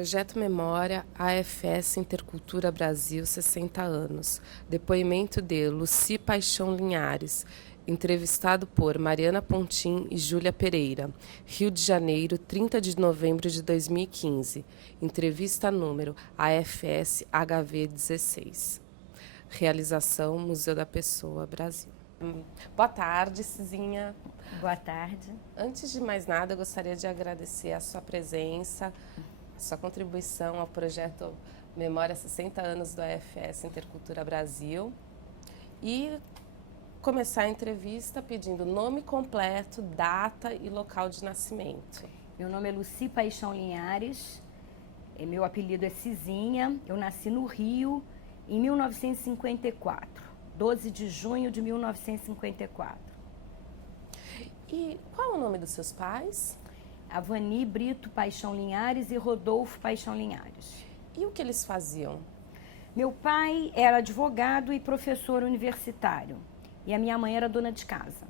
Projeto Memória, AFS Intercultura Brasil, 60 anos. Depoimento de Luci Paixão Linhares. Entrevistado por Mariana Pontim e Júlia Pereira. Rio de Janeiro, 30 de novembro de 2015. Entrevista número AFS HV 16. Realização Museu da Pessoa, Brasil. Boa tarde, Cizinha. Boa tarde. Antes de mais nada, eu gostaria de agradecer a sua presença, a sua contribuição ao projeto Memória 60 anos do AFS Intercultura Brasil e começar a entrevista pedindo nome completo, data e local de nascimento. Meu nome é Luci Paixão Linhares, meu apelido é Cizinha, eu nasci no Rio em 1954, 12 de junho de 1954. E qual é o nome dos seus pais? Avani Brito Paixão Linhares e Rodolfo Paixão Linhares. E o que eles faziam? Meu pai era advogado e professor universitário. E a minha mãe era dona de casa.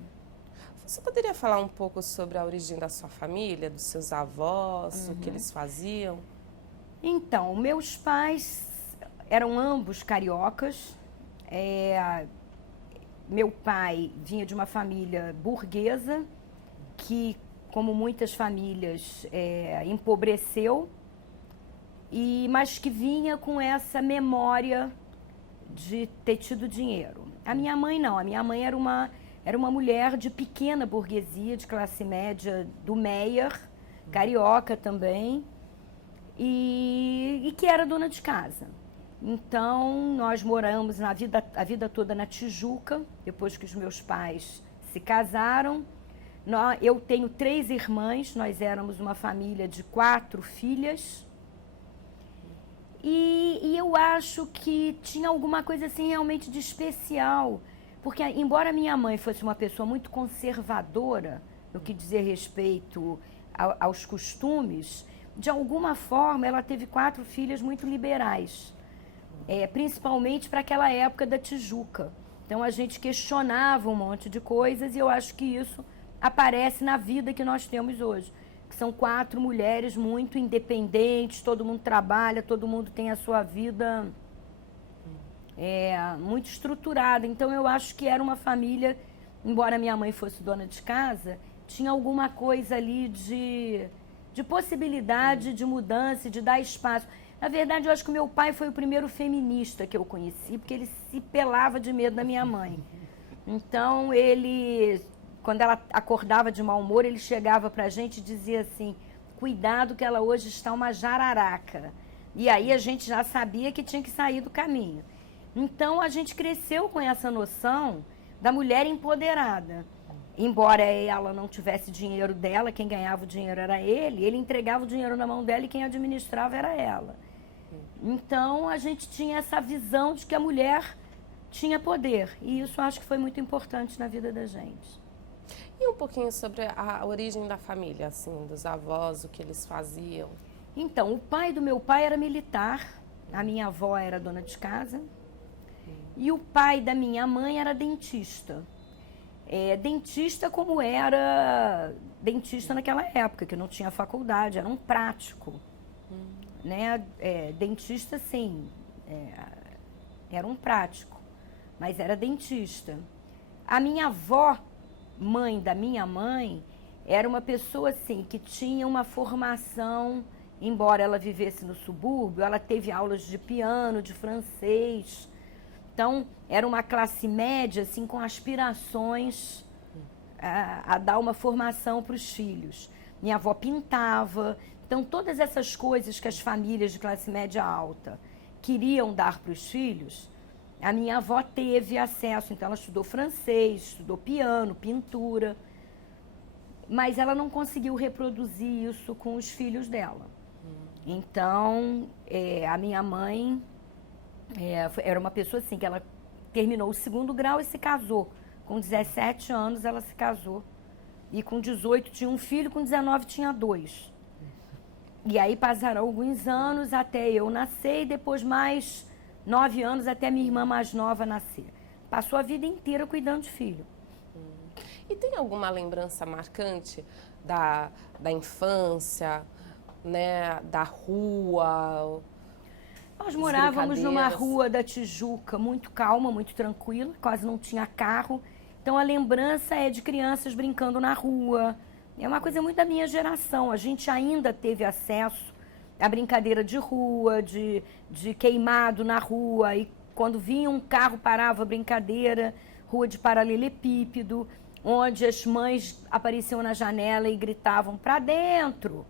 Você poderia falar um pouco sobre a origem da sua família, dos seus avós, o que eles faziam? Então, meus pais eram ambos cariocas. Meu pai vinha de uma família burguesa que, como muitas famílias, empobreceu, mas que vinha com essa memória de ter tido dinheiro. A minha mãe não, a minha mãe era uma mulher de pequena burguesia, de classe média do Meier, carioca também, e que era dona de casa. Então, nós moramos a vida toda na Tijuca, depois que os meus pais se casaram. Eu tenho 3 irmãs, nós éramos uma família de 4 filhas. E eu acho que tinha alguma coisa assim realmente de especial, porque embora minha mãe fosse uma pessoa muito conservadora no que dizer respeito aos costumes, de alguma forma ela teve 4 filhas muito liberais, principalmente para aquela época da Tijuca. Então a gente questionava um monte de coisas e eu acho que isso aparece na vida que nós temos hoje. Que são 4 mulheres muito independentes, todo mundo trabalha, todo mundo tem a sua vida muito estruturada. Então eu acho que era uma família, embora minha mãe fosse dona de casa, tinha alguma coisa ali de possibilidade de mudança, de dar espaço. Na verdade, eu acho que o meu pai foi o primeiro feminista que eu conheci, porque ele se pelava de medo da minha mãe. Então ele... Quando ela acordava de mau humor, ele chegava pra gente e dizia assim, cuidado que ela hoje está uma jararaca. E aí a gente já sabia que tinha que sair do caminho. Então a gente cresceu com essa noção da mulher empoderada. Embora ela não tivesse dinheiro dela, quem ganhava o dinheiro era ele entregava o dinheiro na mão dela e quem administrava era ela. Então a gente tinha essa visão de que a mulher tinha poder. E isso acho que foi muito importante na vida da gente. E um pouquinho sobre a origem da família, assim, dos avós, o que eles faziam? Então, o pai do meu pai era militar, a minha avó era dona de casa, e o pai da minha mãe era dentista. Dentista como era dentista naquela época, que não tinha faculdade, era um prático. Né? Dentista, sim, era um prático, mas era dentista. A minha avó, mãe da minha mãe, era uma pessoa assim que tinha uma formação, embora ela vivesse no subúrbio, ela teve aulas de piano, de francês. Então, era uma classe média assim com aspirações a dar uma formação para os filhos. Minha avó pintava. Então, todas essas coisas que as famílias de classe média alta queriam dar para os filhos, a minha avó teve acesso, então ela estudou francês, estudou piano, pintura, mas ela não conseguiu reproduzir isso com os filhos dela. Então, a minha mãe era uma pessoa assim, que ela terminou o 2º grau e se casou. Com 17 anos ela se casou. E com 18 tinha um filho, com 19 tinha 2. E aí passaram alguns anos até eu nascer e depois mais 9 anos até minha irmã mais nova nascer. Passou a vida inteira cuidando de filho. E tem alguma lembrança marcante da infância né, da rua, Nós as morávamos numa brincadeiras? rua da Tijuca, muito calma, muito tranquila, quase não tinha carro. Então a lembrança é de crianças brincando na rua. É uma coisa muito da minha geração. A gente ainda teve acesso à brincadeira de rua, de queimado na rua. E quando vinha um carro, parava a brincadeira. Rua de paralelepípedo, onde as mães apareciam na janela e gritavam "pra dentro".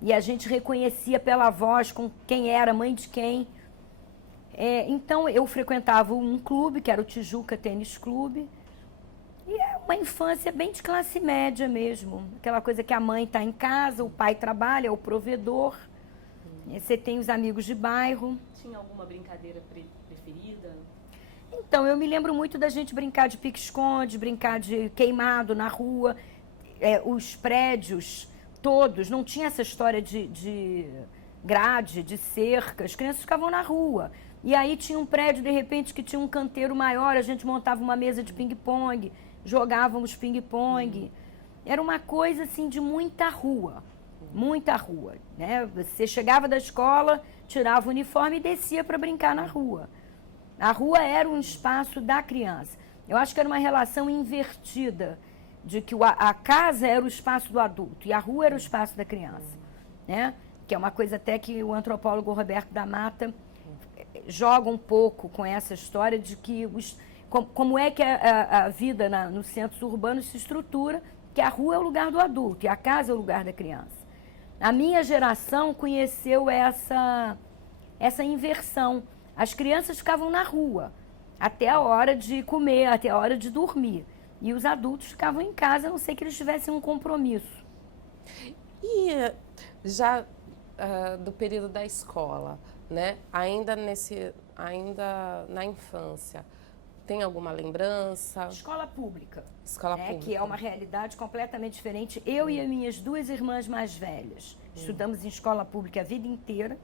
E a gente reconhecia pela voz com quem era, mãe de quem. Então eu frequentava um clube, que era o Tijuca Tênis Clube. E é uma infância bem de classe média mesmo. Aquela coisa que a mãe está em casa, o pai trabalha, é o provedor. Você tem os amigos de bairro. Tinha alguma brincadeira preferida? Então, eu me lembro muito da gente brincar de pique-esconde, brincar de queimado na rua. Os prédios todos, não tinha essa história de grade, de cerca. As crianças ficavam na rua. E aí tinha um prédio, de repente, que tinha um canteiro maior, a gente montava uma mesa de ping-pong, jogávamos ping-pong. Era uma coisa, assim, de muita rua, né? Você chegava da escola, tirava o uniforme e descia para brincar na rua. A rua era um espaço da criança. Eu acho que era uma relação invertida, de que a casa era o espaço do adulto e a rua era o espaço da criança, né? Que é uma coisa até que o antropólogo Roberto da Mata joga um pouco com essa história de que como é que a vida nos centros urbanos se estrutura, que a rua é o lugar do adulto e a casa é o lugar da criança. A minha geração conheceu essa inversão. As crianças ficavam na rua até a hora de comer, até a hora de dormir. E os adultos ficavam em casa, a não ser que eles tivessem um compromisso. E já do período da escola, né? Ainda na infância, tem alguma lembrança? Escola pública. Escola pública. Que é uma realidade completamente diferente. Eu e as minhas duas irmãs mais velhas estudamos em escola pública a vida inteira.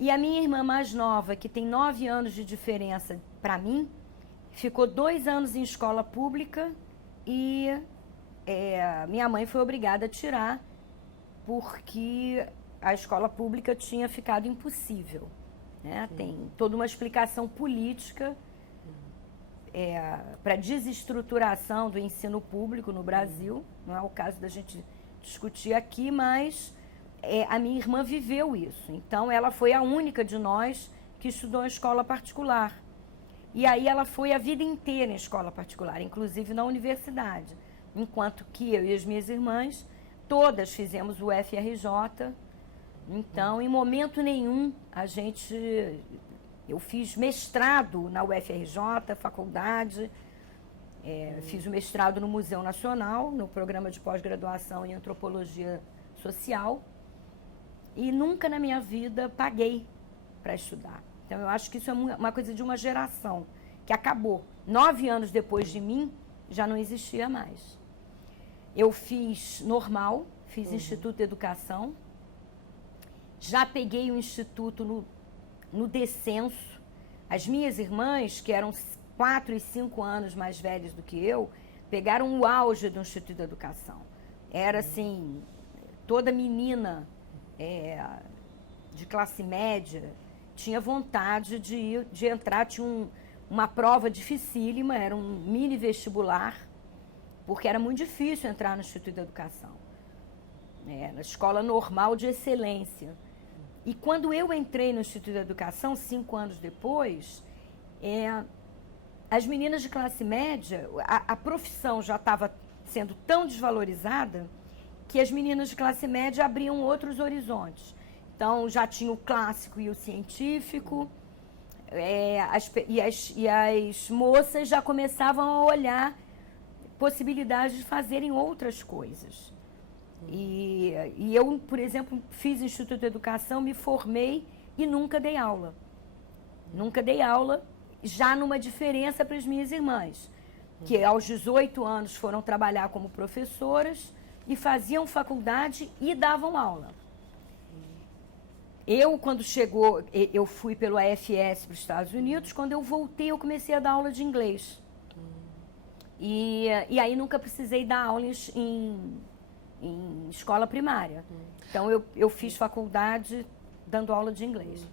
E a minha irmã mais nova, que tem 9 anos de diferença para mim, ficou 2 anos em escola pública e minha mãe foi obrigada a tirar porque a escola pública tinha ficado impossível, né? Tem toda uma explicação política para desestruturação do ensino público no Brasil. Não é o caso da gente discutir aqui, mas a minha irmã viveu isso. Então, ela foi a única de nós que estudou em escola particular. E aí ela foi a vida inteira em escola particular, inclusive na universidade. Enquanto que eu e as minhas irmãs, todas fizemos o FRJ. Então, em momento nenhum, eu fiz mestrado na UFRJ, faculdade, fiz o mestrado no Museu Nacional, no programa de pós-graduação em Antropologia Social, e nunca na minha vida paguei para estudar. Então, eu acho que isso é uma coisa de uma geração que acabou. 9 anos depois de mim, já não existia mais. Eu fiz normal, fiz Instituto de Educação, já peguei o Instituto no descenso. As minhas irmãs, que eram 4 e 5 anos mais velhas do que eu, pegaram o auge do Instituto de Educação. Era assim, toda menina de classe média tinha vontade de entrar, tinha uma prova dificílima, era um mini vestibular, porque era muito difícil entrar no Instituto de Educação. Na escola normal de excelência. E quando eu entrei no Instituto de Educação, 5 anos depois, as meninas de classe média, a profissão já estava sendo tão desvalorizada que as meninas de classe média abriam outros horizontes. Então, já tinha o clássico e o científico, e as moças já começavam a olhar possibilidades de fazerem outras coisas. E eu, por exemplo, fiz Instituto de Educação, me formei e nunca dei aula. Nunca dei aula, já numa diferença para as minhas irmãs, que aos 18 anos foram trabalhar como professoras e faziam faculdade e davam aula. Quando chegou, eu fui pelo AFS para os Estados Unidos, quando eu voltei eu comecei a dar aula de inglês. E aí nunca precisei dar aula em escola primária. Então, eu fiz faculdade dando aula de inglês.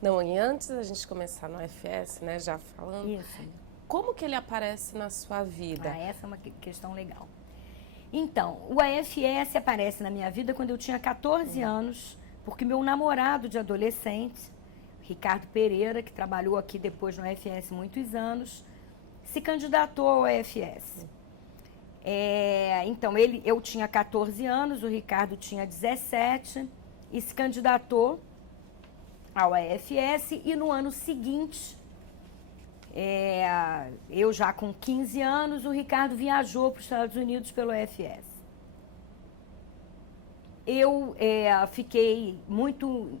Não, e antes da gente começar no UFS, né, já falando, Isso. como que ele aparece na sua vida? Ah, essa é uma questão legal. Então, o AFS aparece na minha vida quando eu tinha 14 anos, porque meu namorado de adolescente, Ricardo Pereira, que trabalhou aqui depois no AFS muitos anos, se candidatou ao AFS. Então, eu tinha 14 anos, o Ricardo tinha 17 e se candidatou ao AFS, e no ano seguinte, eu já com 15 anos, o Ricardo viajou para os Estados Unidos pelo AFS. Eu fiquei muito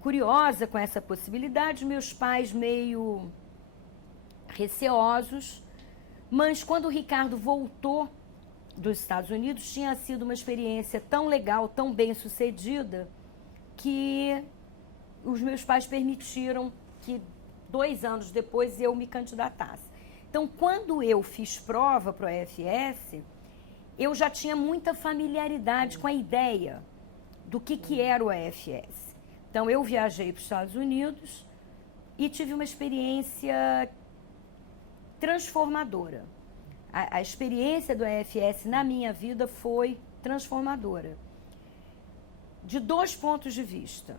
curiosa com essa possibilidade, meus pais meio receosos, mas quando o Ricardo voltou dos Estados Unidos, tinha sido uma experiência tão legal, tão bem sucedida, que os meus pais permitiram que 2 anos depois eu me candidatasse. Então, quando eu fiz prova para o AFS, eu já tinha muita familiaridade com a ideia do que era o AFS. Então, eu viajei para os Estados Unidos e tive uma experiência transformadora. A experiência do AFS na minha vida foi transformadora. De 2 pontos de vista.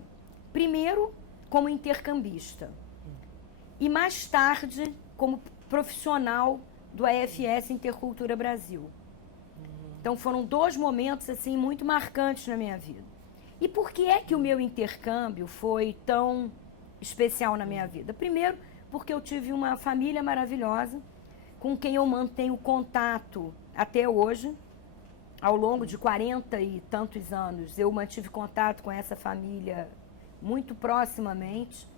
Primeiro, como intercambista. E mais tarde, como profissional do AFS Intercultura Brasil. Então, foram 2 momentos assim muito marcantes na minha vida. E por que é que o meu intercâmbio foi tão especial na minha vida? Primeiro, porque eu tive uma família maravilhosa, com quem eu mantenho contato até hoje. Ao longo de 40 e tantos anos, eu mantive contato com essa família muito proximamente.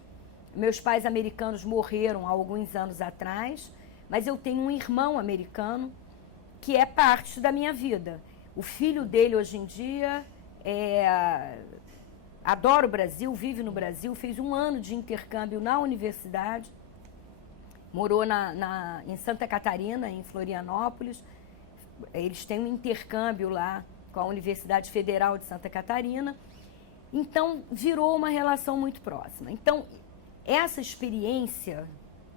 Meus pais americanos morreram há alguns anos atrás, mas eu tenho um irmão americano que é parte da minha vida. O filho dele, hoje em dia, adora o Brasil, vive no Brasil, fez 1 ano de intercâmbio na universidade, morou em Santa Catarina, em Florianópolis. Eles têm um intercâmbio lá com a Universidade Federal de Santa Catarina. Então, virou uma relação muito próxima. Então, essa experiência,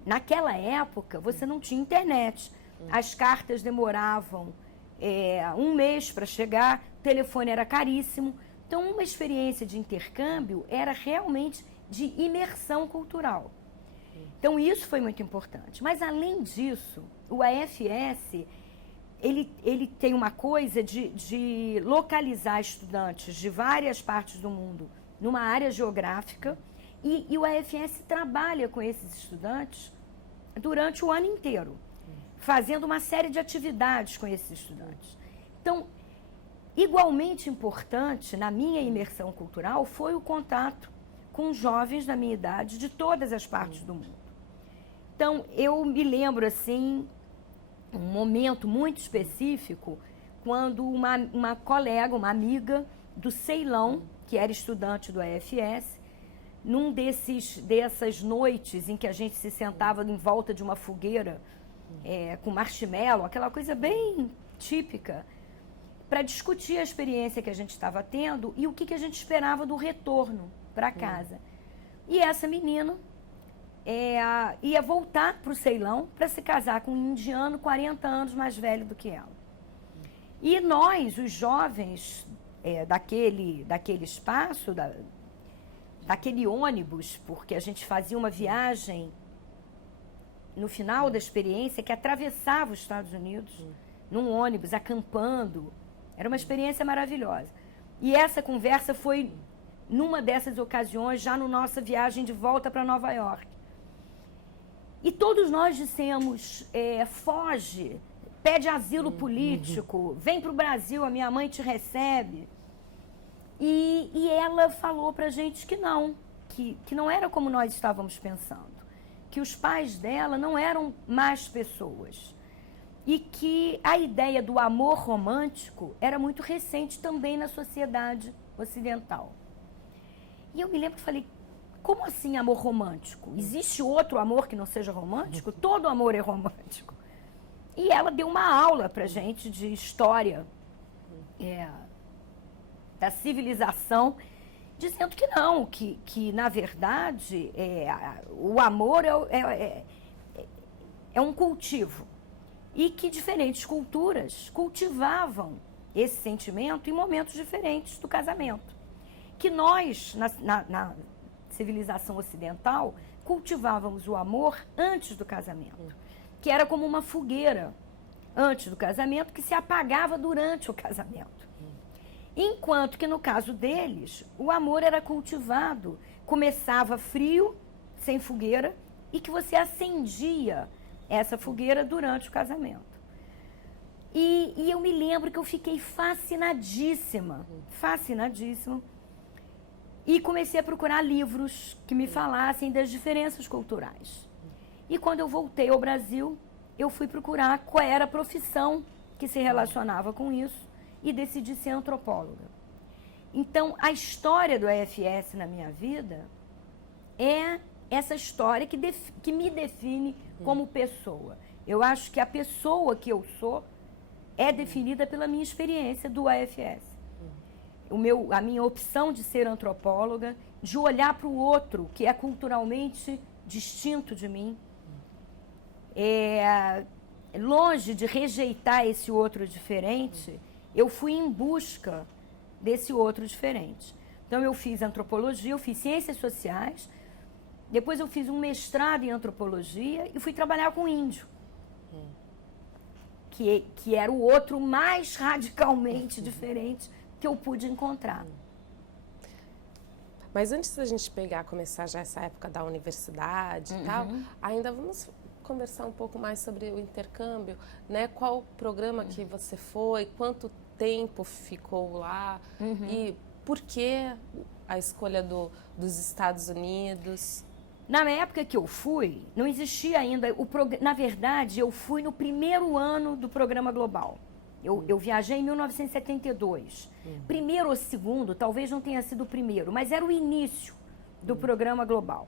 naquela época, você não tinha internet. As cartas demoravam 1 mês para chegar, o telefone era caríssimo. Então, uma experiência de intercâmbio era realmente de imersão cultural. Então, isso foi muito importante. Mas, além disso, o AFS, ele tem uma coisa de localizar estudantes de várias partes do mundo numa área geográfica, e o AFS trabalha com esses estudantes durante o ano inteiro, fazendo uma série de atividades com esses estudantes. Então, igualmente importante na minha imersão cultural foi o contato com jovens da minha idade de todas as partes do mundo. Então, eu me lembro, assim, um momento muito específico, quando uma colega, uma amiga do Ceilão, que era estudante do AFS, dessas noites em que a gente se sentava em volta de uma fogueira, com marshmallow, aquela coisa bem típica, para discutir a experiência que a gente estava tendo e o que a gente esperava do retorno para casa. E essa menina ia voltar para o Ceilão para se casar com um indiano 40 anos mais velho do que ela. E nós, os jovens daquele espaço, daquele ônibus, porque a gente fazia uma viagem no final da experiência que atravessava os Estados Unidos num ônibus, acampando. Era uma experiência maravilhosa. E essa conversa foi numa dessas ocasiões, já na nossa viagem de volta para Nova York. E todos nós dissemos, foge, pede asilo político, vem para o Brasil, a minha mãe te recebe. E ela falou para a gente que não era como nós estávamos pensando, que os pais dela não eram más pessoas e que a ideia do amor romântico era muito recente também na sociedade ocidental. E eu me lembro que falei, como assim amor romântico? Existe outro amor que não seja romântico? Todo amor é romântico. E ela deu uma aula pra gente de história da civilização, dizendo que não, que na verdade o amor é um cultivo e que diferentes culturas cultivavam esse sentimento em momentos diferentes do casamento. Que nós, na civilização ocidental, cultivávamos o amor antes do casamento, que era como uma fogueira antes do casamento que se apagava durante o casamento. Enquanto que no caso deles, o amor era cultivado, começava frio, sem fogueira, e que você acendia essa fogueira durante o casamento. E eu me lembro que eu fiquei fascinadíssima, e comecei a procurar livros que me falassem das diferenças culturais. E quando eu voltei ao Brasil, eu fui procurar qual era a profissão que se relacionava com isso e decidi ser antropóloga. Então, a história do EFS na minha vida é essa história que me define como pessoa. Eu acho que a pessoa que eu sou é definida pela minha experiência do AFS. A minha opção de ser antropóloga, de olhar para o outro, que é culturalmente distinto de mim, longe de rejeitar esse outro diferente, eu fui em busca desse outro diferente. Então, eu fiz antropologia, eu fiz ciências sociais, depois eu fiz um mestrado em antropologia e fui trabalhar com índio. Que era o outro mais radicalmente diferente que eu pude encontrar. Mas antes da gente começar já essa época da universidade e tal, ainda vamos conversar um pouco mais sobre o intercâmbio, né? Qual programa que você foi, quanto tempo ficou lá e por que a escolha dos Estados Unidos? Na época que eu fui, não existia ainda na verdade, eu fui no primeiro ano do programa global. Eu viajei em 1972. Primeiro ou segundo, talvez não tenha sido o primeiro, mas era o início do programa global.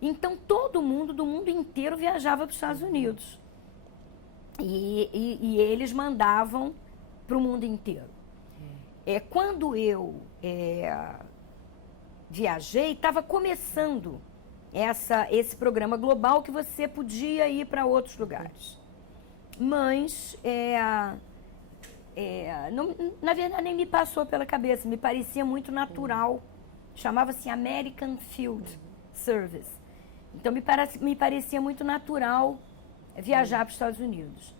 Então, todo mundo do mundo inteiro viajava para os Estados Unidos. E eles mandavam para o mundo inteiro. Quando eu viajei, estava começando esse programa global que você podia ir para outros lugares. Mas, na verdade, nem me passou pela cabeça, me parecia muito natural. Chamava-se American Field Service. Então, me parecia muito natural viajar para os Estados Unidos.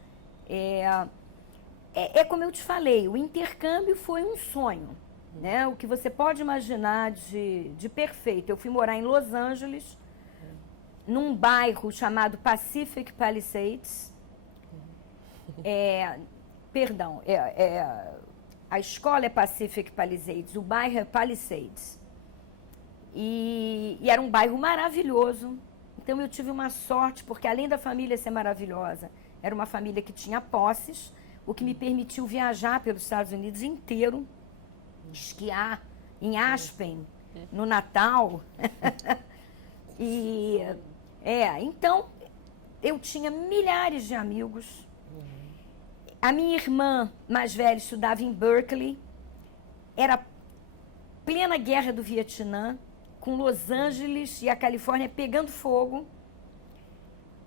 Como eu te falei, o intercâmbio foi um sonho, né? O que você pode imaginar de perfeito. Eu fui morar em Los Angeles, num bairro chamado Pacific Palisades. A escola é Pacific Palisades, o bairro é Palisades. E era um bairro maravilhoso. Então eu tive uma sorte, porque além da família ser maravilhosa, era uma família que tinha posses, o que me permitiu viajar pelos Estados Unidos inteiro, esquiar em Aspen, no Natal. Então eu tinha milhares de amigos. A minha irmã mais velha estudava em Berkeley, era plena guerra do Vietnã, com Los Angeles e a Califórnia pegando fogo.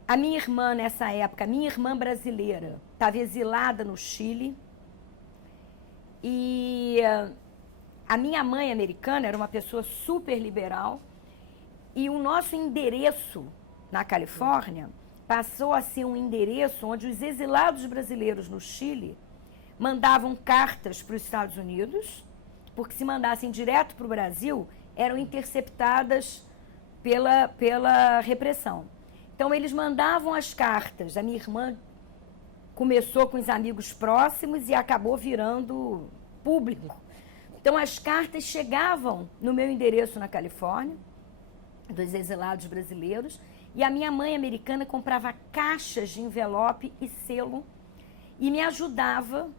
A minha irmã, nessa época, a minha irmã brasileira, estava exilada no Chile. E a minha mãe americana era uma pessoa super liberal. E o nosso endereço na Califórnia passou a ser um endereço onde os exilados brasileiros no Chile mandavam cartas para os Estados Unidos, porque se mandassem direto para o Brasil, eram interceptadas pela repressão. Então, eles mandavam as cartas. A minha irmã começou com os amigos próximos e acabou virando público. Então, as cartas chegavam no meu endereço na Califórnia, dos exilados brasileiros, e a minha mãe americana comprava caixas de envelope e selo e me ajudava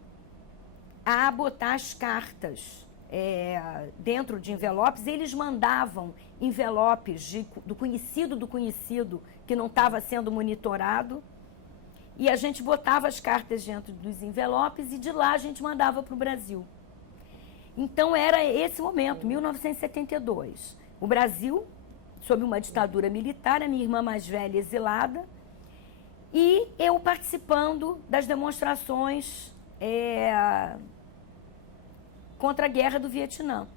a botar as cartas dentro de envelopes. Eles mandavam envelopes do conhecido que não estava sendo monitorado, e a gente botava as cartas dentro dos envelopes e de lá a gente mandava para o Brasil. Então era esse momento, 1972. O Brasil, sob uma ditadura militar, a minha irmã mais velha exilada, e eu participando das demonstrações contra a guerra do Vietnã.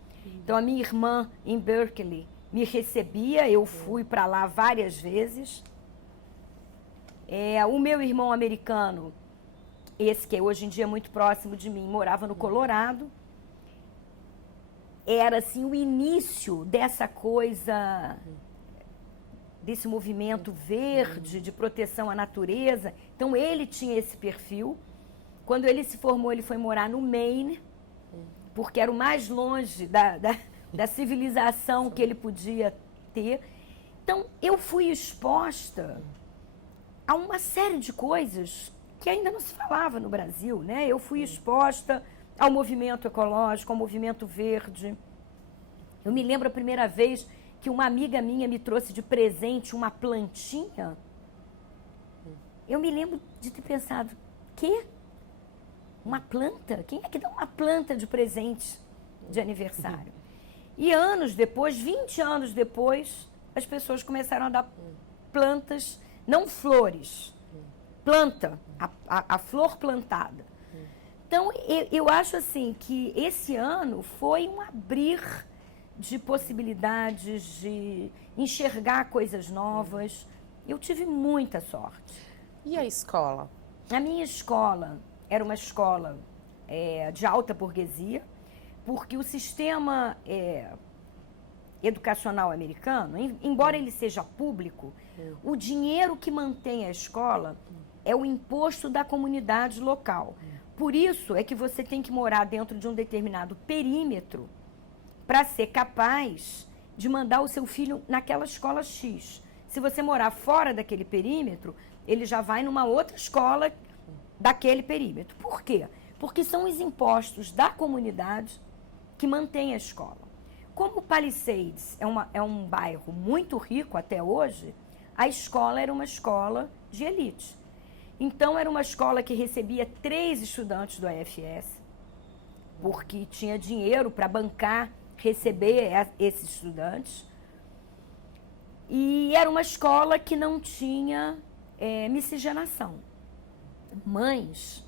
Então a minha irmã em Berkeley me recebia, eu fui para lá várias vezes. O meu irmão americano, esse que hoje em dia é muito próximo de mim, morava no Colorado. Era assim o início dessa coisa, desse movimento verde, de proteção à natureza. Então ele tinha esse perfil. Quando ele se formou, ele foi morar no Maine, porque era o mais longe da civilização que ele podia ter. Então eu fui exposta a uma série de coisas que ainda não se falava no Brasil, né? Eu fui exposta ao movimento ecológico, ao movimento verde. Eu me lembro a primeira vez que uma amiga minha me trouxe de presente uma plantinha. Eu me lembro de ter pensado, quê? Uma planta? Quem é que dá uma planta de presente de aniversário? E anos depois, 20 anos depois, as pessoas começaram a dar plantas, não flores, planta, a flor plantada. Então, eu acho assim que esse ano foi um abrir de possibilidades, de enxergar coisas novas. Eu tive muita sorte. E a escola? A minha escola era uma escola de alta burguesia, porque o sistema educacional americano, embora ele seja público, o dinheiro que mantém a escola é o imposto da comunidade local. Por isso é que você tem que morar dentro de um determinado perímetro para ser capaz de mandar o seu filho naquela escola X. Se você morar fora daquele perímetro, ele já vai numa outra escola daquele perímetro. Por quê? Porque são os impostos da comunidade que mantêm a escola. Como Palisades é um bairro muito rico até hoje, a escola era uma escola de elite. Então, era uma escola que recebia 3 estudantes do AFS, porque tinha dinheiro para bancar, receber esses estudantes. E era uma escola que não tinha miscigenação. Mas,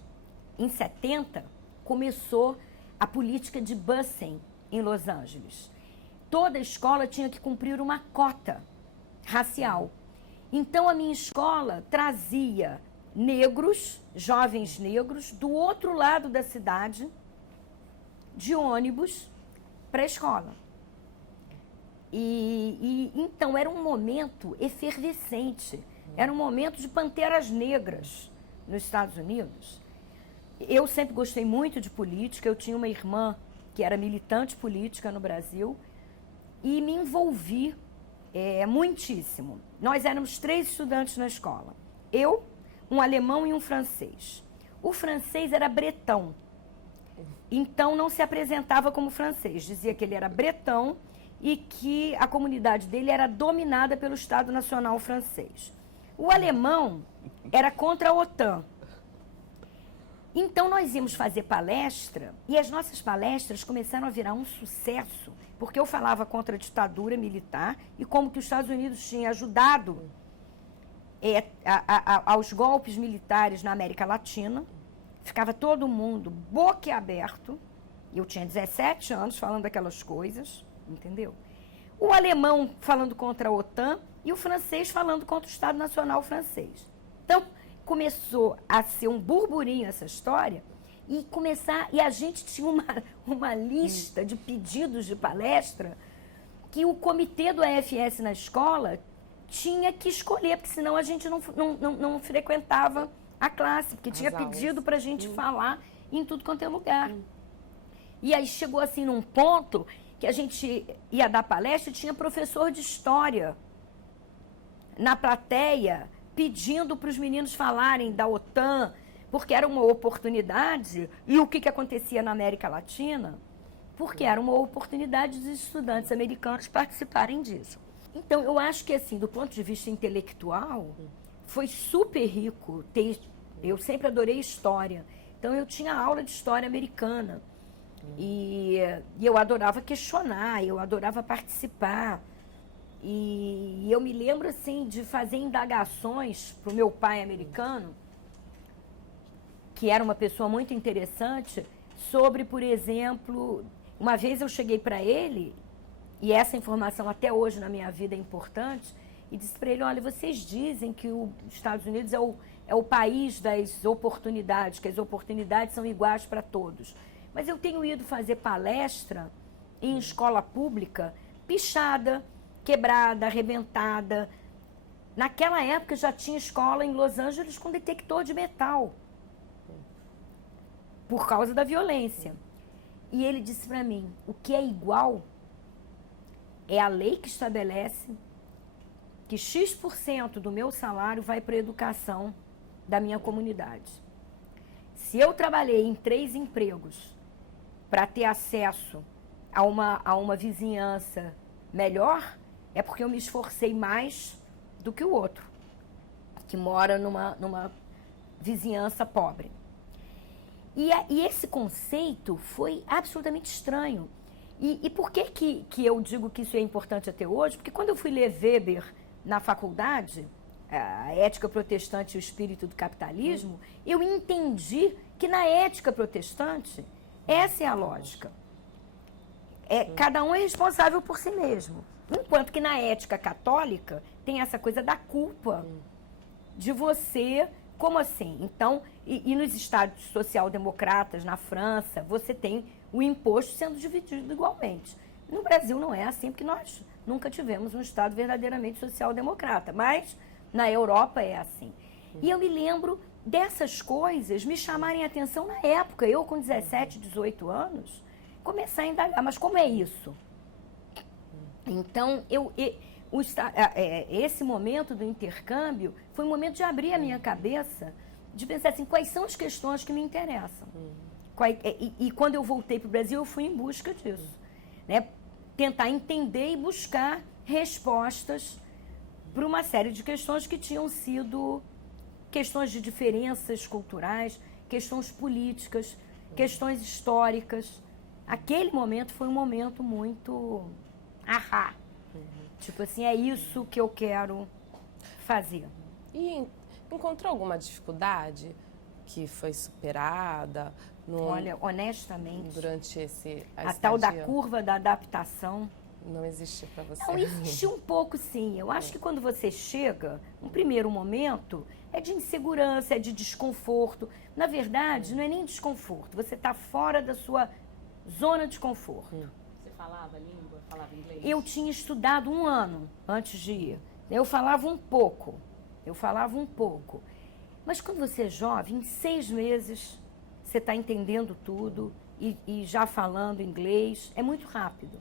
em 70, começou a política de busing em Los Angeles. Toda escola tinha que cumprir uma cota racial. Então, a minha escola trazia negros, jovens negros, do outro lado da cidade, de ônibus, para a escola. Então, era um momento efervescente, era um momento de panteras negras nos Estados Unidos. Eu sempre gostei muito de política, eu tinha uma irmã que era militante política no Brasil, e me envolvi muitíssimo. Nós éramos 3 estudantes na escola. Eu, um alemão e um francês. O francês era bretão, então não se apresentava como francês, dizia que ele era bretão e que a comunidade dele era dominada pelo Estado Nacional francês. O alemão era contra a OTAN. Então nós íamos fazer palestra e as nossas palestras começaram a virar um sucesso, porque eu falava contra a ditadura militar e como que os Estados Unidos tinham ajudado aos golpes militares na América Latina. Ficava todo mundo boquiaberto. Eu tinha 17 anos falando aquelas coisas, entendeu? O alemão falando contra a OTAN e o francês falando contra o Estado Nacional francês. Então, começou a ser um burburinho essa história e a gente tinha uma lista de pedidos de palestra que o comitê do AFS na escola tinha que escolher, porque senão a gente não frequentava a classe, porque tinha pedido para a gente falar em tudo quanto é lugar. E aí chegou assim num ponto que a gente ia dar palestra e tinha professor de história na plateia pedindo para os meninos falarem da OTAN, porque era uma oportunidade. E o que acontecia na América Latina? Porque era uma oportunidade dos estudantes americanos participarem disso. Então, eu acho que, assim, do ponto de vista intelectual, foi super rico. Eu sempre adorei história. Então, eu tinha aula de história americana. E eu adorava questionar, eu adorava participar. E eu me lembro, assim, de fazer indagações para o meu pai americano, que era uma pessoa muito interessante, sobre, por exemplo, uma vez eu cheguei para ele, e essa informação até hoje na minha vida é importante, e disse para ele, olha, vocês dizem que os Estados Unidos é o país das oportunidades, que as oportunidades são iguais para todos. Mas eu tenho ido fazer palestra em escola pública, pichada, quebrada, arrebentada. Naquela época já tinha escola em Los Angeles com detector de metal, por causa da violência. E ele disse para mim, o que é igual é a lei que estabelece que X% do meu salário vai para a educação da minha comunidade. Se eu trabalhei em 3 empregos para ter acesso a uma vizinhança melhor, é porque eu me esforcei mais do que o outro, que mora numa vizinhança pobre. E esse conceito foi absolutamente estranho. E por que eu digo que isso é importante até hoje? Porque quando eu fui ler Weber na faculdade, a ética protestante e o espírito do capitalismo, eu entendi que na ética protestante, essa é a lógica. Cada um é responsável por si mesmo. Enquanto que na ética católica tem essa coisa da culpa de você, como assim? Então, e nos estados social-democratas, na França, você tem o imposto sendo dividido igualmente. No Brasil não é assim, porque nós nunca tivemos um estado verdadeiramente social-democrata, mas na Europa é assim. E eu me lembro dessas coisas me chamarem a atenção na época. Eu, com 17, 18 anos, comecei a indagar, mas como é isso? Então, esse momento do intercâmbio foi um momento de abrir a minha cabeça, de pensar assim, quais são as questões que me interessam. E quando eu voltei para o Brasil, eu fui em busca disso. Né? Tentar entender e buscar respostas para uma série de questões que tinham sido questões de diferenças culturais, questões políticas, questões históricas. Aquele momento foi um momento muito ahá. Tipo assim, é isso que eu quero fazer. E encontrou alguma dificuldade que foi superada? Olha, honestamente, durante a tal da curva da adaptação não existe para você? Não, existe um pouco, sim. Eu acho que quando você chega, um primeiro momento é de insegurança, é de desconforto. Na verdade, não é nem desconforto. Você está fora da sua zona de conforto. Você falava língua? Falava inglês? Eu tinha estudado 1 ano antes de ir. Eu falava um pouco. Mas quando você é jovem, em 6 meses, você está entendendo tudo e já falando inglês. É muito rápido.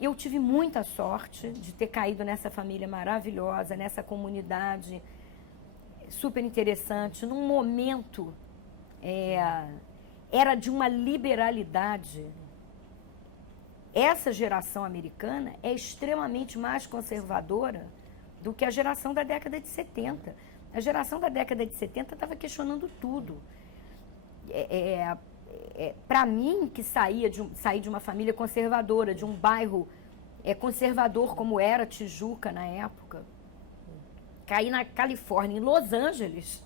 Eu tive muita sorte de ter caído nessa família maravilhosa, nessa comunidade super interessante, num momento era de uma liberalidade. Essa geração americana é extremamente mais conservadora do que a geração da década de 70. A geração da década de 70 estava questionando tudo. Para mim, que saí de uma família conservadora, de um bairro conservador como era Tijuca na época, caí na Califórnia, em Los Angeles,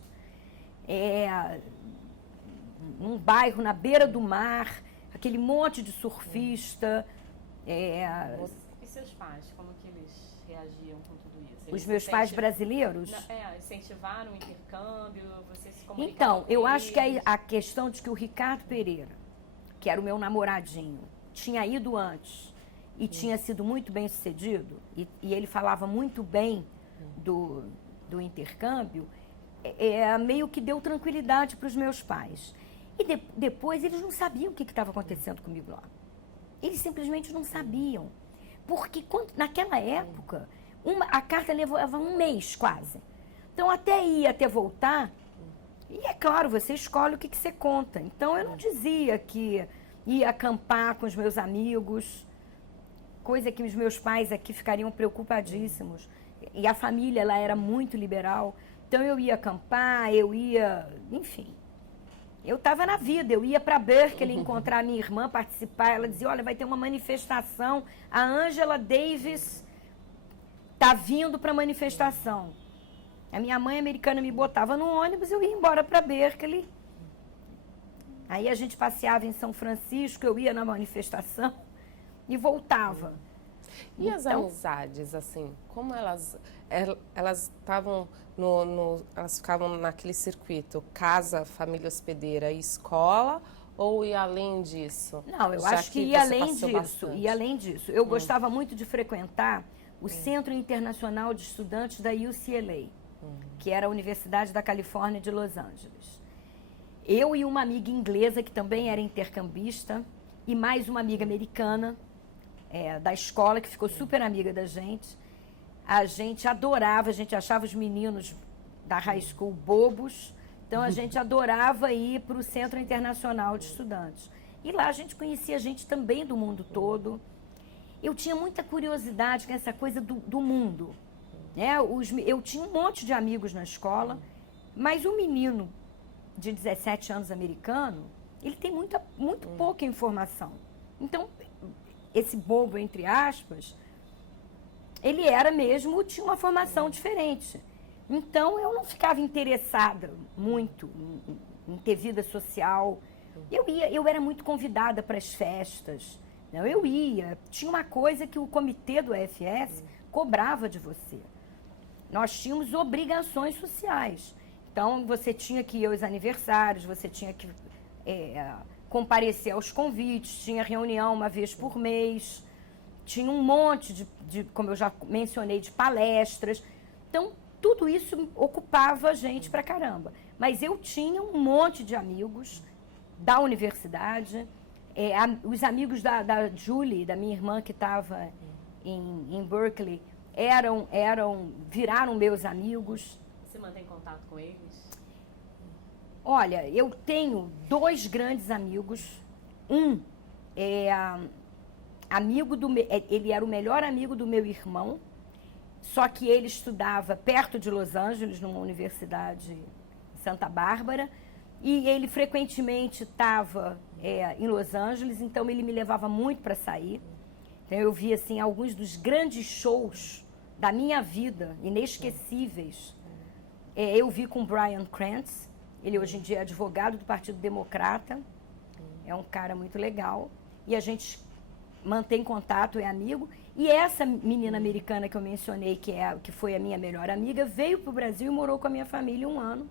um bairro na beira do mar, aquele monte de surfista. E seus pais, como que eles reagiam com tudo isso? Eles Os meus pais brasileiros? Incentivaram o intercâmbio, você se comunicavam Então, eu com acho que eles? a questão de que o Ricardo Pereira, que era o meu namoradinho, tinha ido antes e tinha sido muito bem sucedido, e ele falava muito bem do intercâmbio, meio que deu tranquilidade para os meus pais. E depois eles não sabiam o que estava acontecendo comigo lá. Eles simplesmente não sabiam. Porque naquela época, a carta levava 1 mês quase. Então, até ir, até voltar, e é claro, você escolhe o que você conta. Então, eu não dizia que ia acampar com os meus amigos, coisa que os meus pais aqui ficariam preocupadíssimos. E a família, ela era muito liberal. Então, eu ia acampar, enfim. Eu estava na vida, eu ia para Berkeley encontrar a minha irmã, participar. Ela dizia, olha, vai ter uma manifestação, a Angela Davis está vindo para a manifestação. A minha mãe americana me botava no ônibus, eu ia embora para Berkeley. Aí a gente passeava em São Francisco, eu ia na manifestação e voltava. E as amizades, assim, como elas estavam elas ficavam naquele circuito, casa, família hospedeira e escola, ou ia além disso? Não, eu acho que ia além disso. Eu gostava muito de frequentar o Centro Internacional de Estudantes da UCLA, que era a Universidade da Califórnia de Los Angeles. Eu e uma amiga inglesa, que também era intercambista, e mais uma amiga americana, da escola, que ficou super amiga da gente. A gente adorava, a gente achava os meninos da high school bobos, então a gente adorava ir para o Centro Internacional de Estudantes. E lá a gente conhecia gente também do mundo todo. Eu tinha muita curiosidade com essa coisa do mundo. Né? Eu tinha um monte de amigos na escola, mas o menino de 17 anos americano, ele tem muito pouca informação. Então, esse bobo, entre aspas, ele era mesmo, tinha uma formação diferente. Então, eu não ficava interessada muito em ter vida social. Eu era muito convidada para as festas. Não, eu ia. Tinha uma coisa que o comitê do EFS cobrava de você. Nós tínhamos obrigações sociais. Então, você tinha que ir aos aniversários, você tinha que comparecer aos convites, tinha reunião uma vez por mês, tinha um monte como eu já mencionei, de palestras. Então, tudo isso ocupava a gente pra caramba. Mas eu tinha um monte de amigos da universidade, os amigos da Julie, da minha irmã que estava em Berkeley, viraram meus amigos. Você mantém contato com eles? Olha, eu tenho 2 grandes amigos. Um é ele era o melhor amigo do meu irmão, só que ele estudava perto de Los Angeles, numa universidade em Santa Bárbara, e ele frequentemente estava em Los Angeles, então ele me levava muito para sair. Então eu vi assim alguns dos grandes shows da minha vida, inesquecíveis. Eu vi com Brian Krantz, ele hoje em dia é advogado do Partido Democrata, é um cara muito legal, e a gente mantém contato, é amigo. E essa menina americana que eu mencionei, que foi a minha melhor amiga, veio para o Brasil e morou com a minha família 1 ano.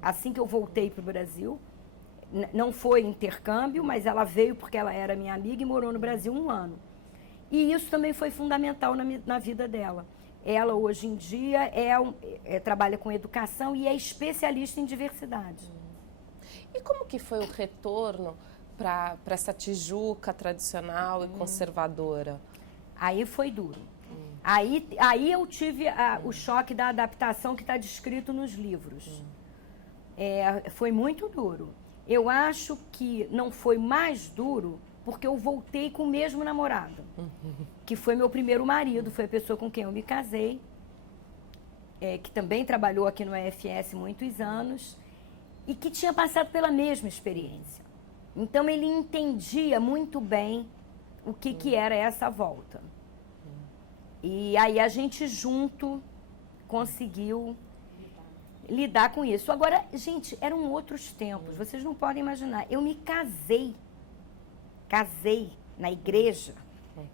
Assim que eu voltei para o Brasil, não foi intercâmbio, mas ela veio porque ela era minha amiga e morou no Brasil 1 ano. E isso também foi fundamental na vida dela. Ela, hoje em dia, trabalha com educação e é especialista em diversidade. E como que foi o retorno para essa Tijuca tradicional e conservadora? Aí foi duro. Aí eu tive o choque da adaptação que está descrito nos livros. Foi muito duro. Eu acho que não foi mais duro porque eu voltei com o mesmo namorado, que foi meu primeiro marido, foi a pessoa com quem eu me casei, que também trabalhou aqui no EFS muitos anos e que tinha passado pela mesma experiência. Então ele entendia muito bem o que era essa volta. E aí a gente junto conseguiu lidar com isso. Agora, gente, eram outros tempos, vocês não podem imaginar. Eu me casei na igreja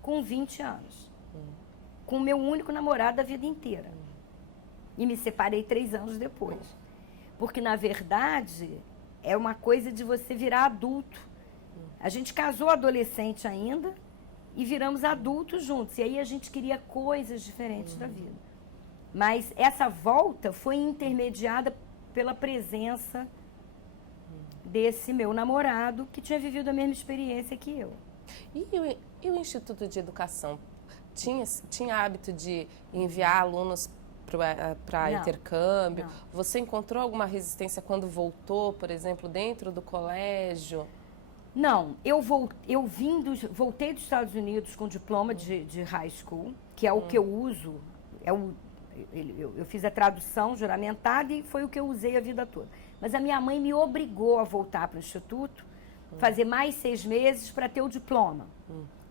com 20 anos, com o meu único namorado a vida inteira. E me separei 3 anos depois. Porque, na verdade, é uma coisa de você virar adulto. A gente casou adolescente ainda e viramos adultos juntos. E aí a gente queria coisas diferentes da vida. Mas essa volta foi intermediada pela presença desse meu namorado, que tinha vivido a mesma experiência que eu. E o Instituto de Educação? Tinha hábito de enviar alunos para intercâmbio? Não. Você encontrou alguma resistência quando voltou, por exemplo, dentro do colégio? Não, eu voltei dos Estados Unidos com diploma de high school, que é o que eu uso, eu fiz a tradução juramentada e foi o que eu usei a vida toda. Mas a minha mãe me obrigou a voltar para o Instituto, fazer mais 6 meses para ter o diploma.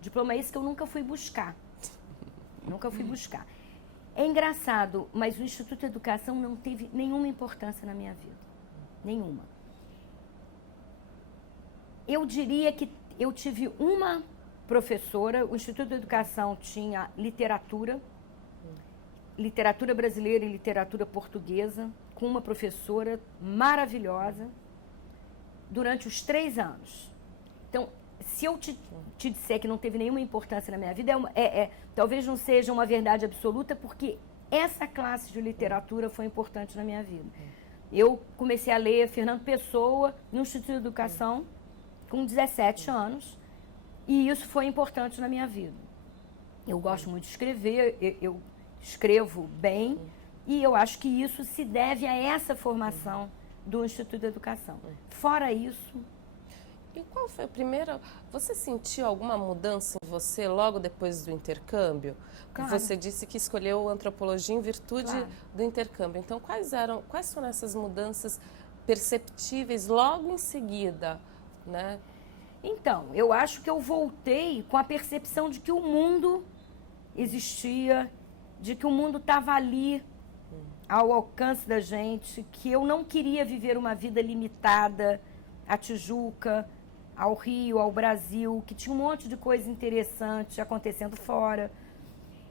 Diploma esse que eu nunca fui buscar. Nunca fui buscar. É engraçado, mas o Instituto de Educação não teve nenhuma importância na minha vida. Nenhuma. Eu diria que eu tive uma professora, o Instituto de Educação tinha literatura brasileira e literatura portuguesa, com uma professora maravilhosa, durante os 3 anos. Então, se eu te disser que não teve nenhuma importância na minha vida, talvez não seja uma verdade absoluta, porque essa classe de literatura foi importante na minha vida. Eu comecei a ler Fernando Pessoa no Instituto de Educação com 17 anos, e isso foi importante na minha vida. Eu gosto muito de escrever, eu escrevo bem, e eu acho que isso se deve a essa formação do Instituto de Educação. Fora isso... E qual foi a primeira... Você sentiu alguma mudança em você logo depois do intercâmbio? Claro. Você disse que escolheu antropologia em virtude Claro. do intercâmbio. Então, quais foram essas mudanças perceptíveis logo em seguida, né? Então, eu acho que eu voltei com a percepção de que o mundo existia, de que o mundo estava ali, ao alcance da gente, que eu não queria viver uma vida limitada à Tijuca, ao Rio, ao Brasil, que tinha um monte de coisa interessante acontecendo fora.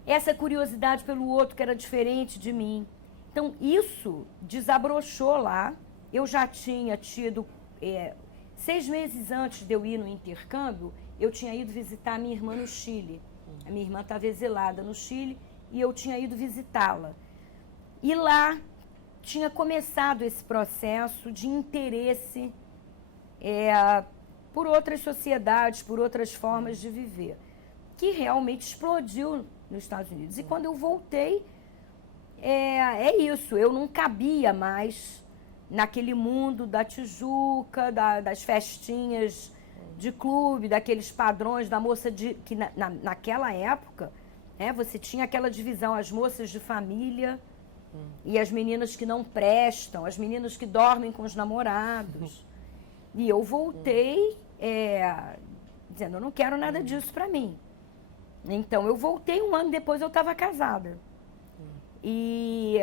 Essa curiosidade pelo outro que era diferente de mim. Então, isso desabrochou lá. Eu já tinha tido... 6 meses antes de eu ir no intercâmbio, eu tinha ido visitar a minha irmã no Chile. A minha irmã estava exilada no Chile e eu tinha ido visitá-la. E lá tinha começado esse processo de interesse por outras sociedades, por outras formas de viver, que realmente explodiu nos Estados Unidos. E quando eu voltei, é isso, eu não cabia mais naquele mundo da Tijuca, das festinhas de clube, daqueles padrões da moça que naquela época, você tinha aquela divisão, as moças de família e as meninas que não prestam, as meninas que dormem com os namorados. E eu voltei dizendo, eu não quero nada disso para mim. Então, eu voltei 1 ano depois, eu estava casada. E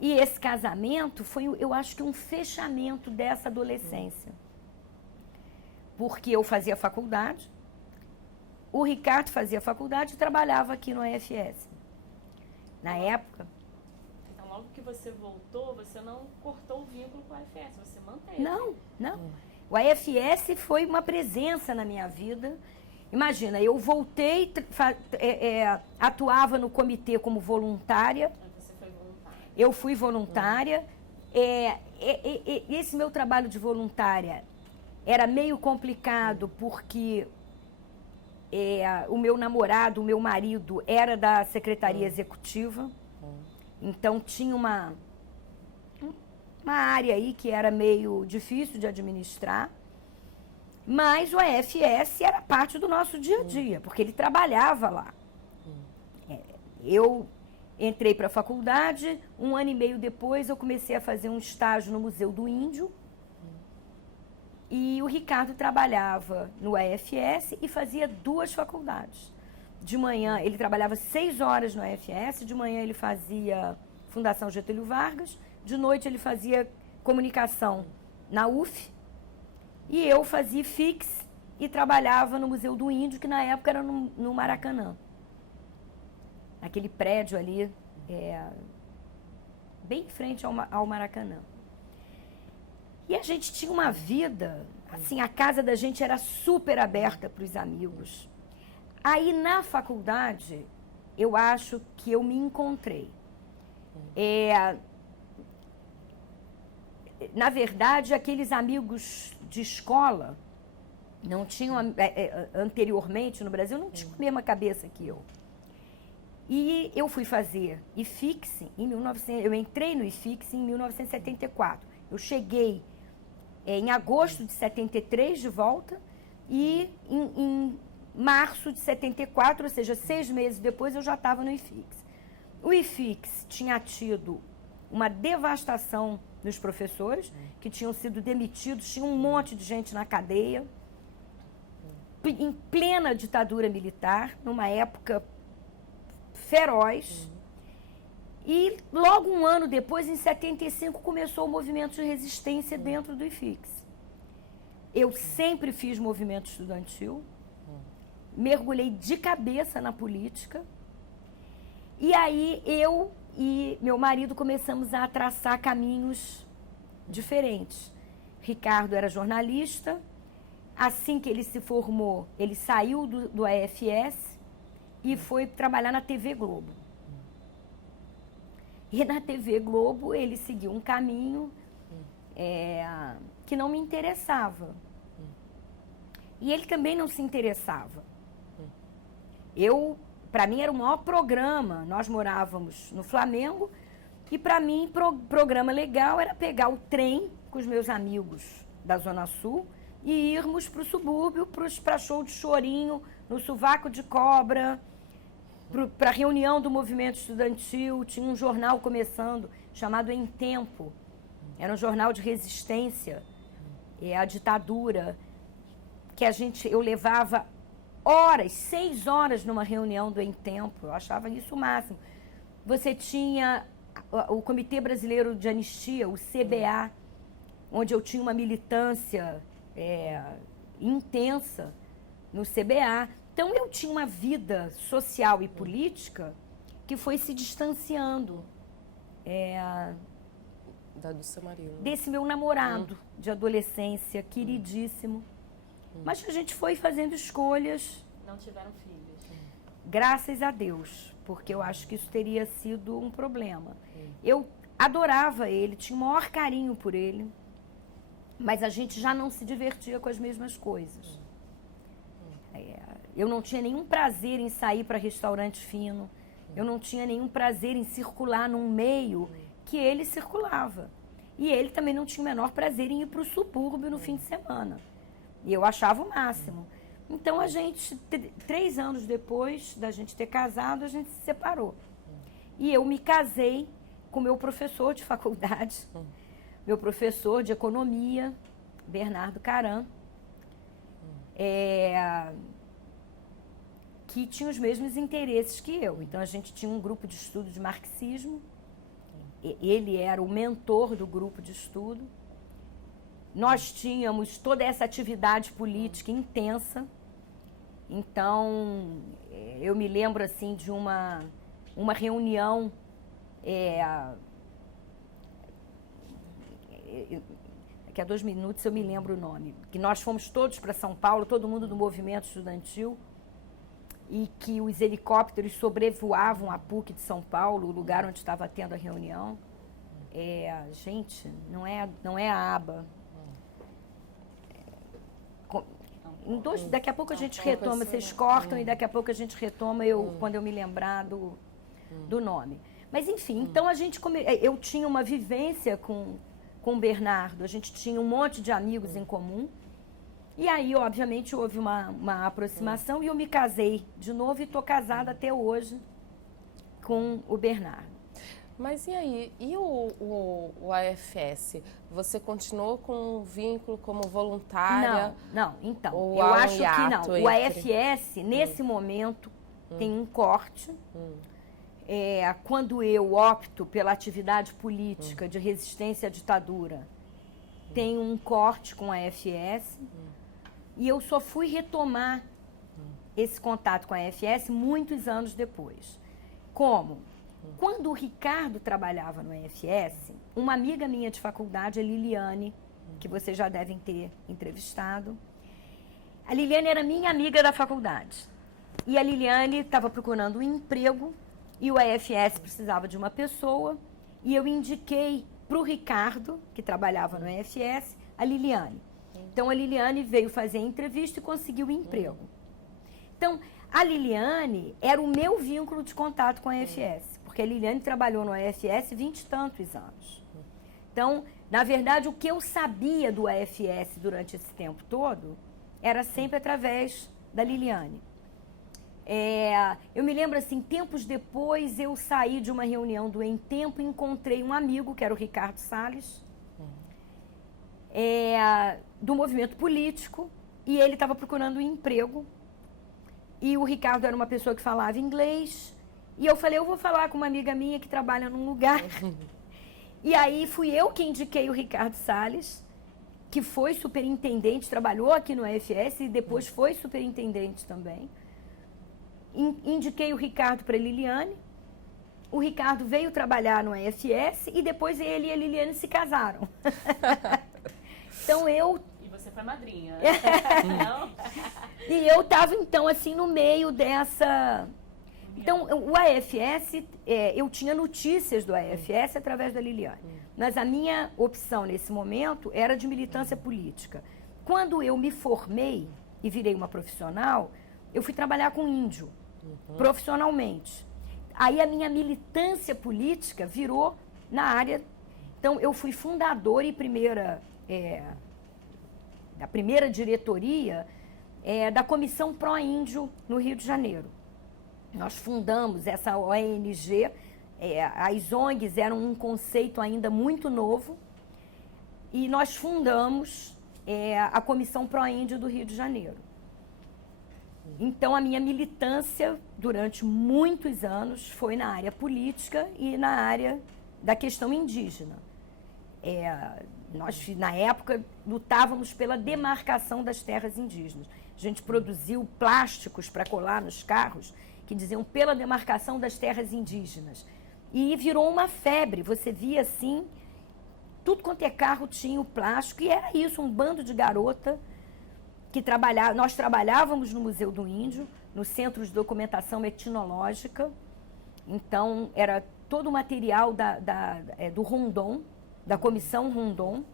esse casamento foi, eu acho que um fechamento dessa adolescência. Porque eu fazia faculdade, o Ricardo fazia faculdade e trabalhava aqui no AFS. Na época... Então, logo que você voltou, você não cortou o vínculo com a AFS, você manteve. Não. O AFS foi uma presença na minha vida. Imagina, eu voltei, atuava no comitê como voluntária. Você foi voluntária. Eu fui voluntária. Esse meu trabalho de voluntária era meio complicado porque o meu namorado, o meu marido, era da Secretaria Executiva. Então, tinha uma área aí que era meio difícil de administrar. Mas o AFS era parte do nosso dia a dia, porque ele trabalhava lá. Eu entrei para a faculdade, 1 ano e meio depois eu comecei a fazer um estágio no Museu do Índio. E o Ricardo trabalhava no AFS e fazia 2 faculdades. De manhã ele trabalhava 6 horas no AFS, de manhã ele fazia Fundação Getúlio Vargas, de noite ele fazia comunicação na UF, e eu fazia FIX e trabalhava no Museu do Índio, que na época era no Maracanã. Naquele prédio ali, bem em frente ao Maracanã. E a gente tinha uma vida, assim, a casa da gente era super aberta para os amigos. Aí, na faculdade, eu acho que eu me encontrei. Na verdade, aqueles amigos de escola não tinham, anteriormente no Brasil, não tinham a mesma cabeça que eu. E eu fui fazer IFIX eu entrei no IFIX em 1974. Eu cheguei em agosto de 73 de volta e em março de 74, ou seja, 6 meses depois, eu já estava no IFIX. O IFIX tinha tido uma devastação nos professores que tinham sido demitidos, tinha um monte de gente na cadeia, em plena ditadura militar, numa época feroz. E logo um ano depois, em 75, começou o movimento de resistência dentro do IFIX. Eu sempre fiz movimento estudantil, mergulhei de cabeça na política, e aí eu e meu marido começamos a traçar caminhos diferentes. Ricardo era jornalista, assim que ele se formou, ele saiu do AFS e foi trabalhar na TV Globo. E na TV Globo ele seguiu um caminho que não me interessava. E ele também não se interessava. Para mim era o maior programa. Nós morávamos no Flamengo e para mim programa legal era pegar o trem com os meus amigos da Zona Sul e irmos para o subúrbio, para show de chorinho, no Sovaco de Cobra, para a reunião do movimento estudantil. Tinha um jornal começando, chamado Em Tempo. Era um jornal de resistência à ditadura, que eu levava horas, 6 horas numa reunião do Em Tempo. Eu achava isso o máximo. Você tinha o Comitê Brasileiro de Anistia, o CBA, onde eu tinha uma militância intensa no CBA. Então, eu tinha uma vida social e política que foi se distanciando do seu marido. Desse meu namorado de adolescência, queridíssimo. Mas a gente foi fazendo escolhas. Não tiveram filhos. Graças a Deus, porque eu acho que isso teria sido um problema. Eu adorava ele, tinha o maior carinho por ele, mas a gente já não se divertia com as mesmas coisas. Eu não tinha nenhum prazer em sair para restaurante fino. Eu não tinha nenhum prazer em circular num meio que ele circulava. E ele também não tinha o menor prazer em ir para o subúrbio no fim de semana. E eu achava o máximo. Então, a gente, 3 anos depois da gente ter casado, a gente se separou. E eu me casei com meu professor de faculdade, meu professor de economia, Bernardo Caram, que tinha os mesmos interesses que eu. Então, a gente tinha um grupo de estudo de marxismo. Ele era o mentor do grupo de estudo. Nós tínhamos toda essa atividade política intensa. Então, eu me lembro assim de uma reunião. Daqui a 2 minutos eu me lembro o nome. Que nós fomos todos para São Paulo, todo mundo do movimento estudantil, e que os helicópteros sobrevoavam a PUC de São Paulo, o lugar onde estava tendo a reunião. Gente, não é a aba. Daqui a pouco a gente retoma, vocês cortam e daqui a pouco a gente retoma quando eu me lembrar do nome. Mas enfim, então eu tinha uma vivência com o Bernardo, a gente tinha um monte de amigos em comum. E aí, obviamente, houve uma aproximação e eu me casei de novo e estou casada até hoje com o Bernardo. Mas e aí, e o AFS? Você continuou com um vínculo como voluntária? Não, então, eu acho que não. O AFS, nesse momento, tem um corte. Quando eu opto pela atividade política de resistência à ditadura, tem um corte com a AFS. E eu só fui retomar esse contato com a AFS muitos anos depois. Como? Quando o Ricardo trabalhava no AFS, uma amiga minha de faculdade, a Liliane, que vocês já devem ter entrevistado, a Liliane era minha amiga da faculdade. E a Liliane estava procurando um emprego e o AFS precisava de uma pessoa e eu indiquei para o Ricardo, que trabalhava no AFS, a Liliane. Então, a Liliane veio fazer a entrevista e conseguiu o emprego. Então, a Liliane era o meu vínculo de contato com a AFS, porque a Liliane trabalhou no AFS 20 e tantos anos. Então, na verdade, o que eu sabia do AFS durante esse tempo todo era sempre através da Liliane. Eu me lembro assim, tempos depois eu saí de uma reunião do Em Tempo e encontrei um amigo, que era o Ricardo Salles, do movimento político, e ele estava procurando um emprego. E o Ricardo era uma pessoa que falava inglês. E eu falei, eu vou falar com uma amiga minha que trabalha num lugar. E aí fui eu que indiquei o Ricardo Salles, que foi superintendente, trabalhou aqui no AFS e depois foi superintendente também. Indiquei o Ricardo para a Liliane. O Ricardo veio trabalhar no AFS e depois ele e a Liliane se casaram. Então eu... E você foi madrinha. Não? E eu estava, então, assim, no meio dessa... Então, o AFS, eu tinha notícias do AFS através da Liliane. Mas a minha opção nesse momento era de militância política. Quando eu me formei e virei uma profissional, eu fui trabalhar com índio, profissionalmente. Aí a minha militância política virou na área... Então, eu fui fundadora e da primeira diretoria da Comissão Pró-Índio no Rio de Janeiro. Nós fundamos essa ONG, as ONGs eram um conceito ainda muito novo, e nós fundamos a Comissão Pró-Índio do Rio de Janeiro. Então, a minha militância, durante muitos anos, foi na área política e na área da questão indígena. Nós, na época, lutávamos pela demarcação das terras indígenas. A gente produziu plásticos para colar nos carros que diziam pela demarcação das terras indígenas. E virou uma febre. Você via, assim, tudo quanto é carro tinha o plástico. E era isso, um bando de garota que trabalhava. Nós trabalhávamos no Museu do Índio, no Centro de Documentação Etnológica. Então, era todo o material do Rondon, da Comissão Rondon,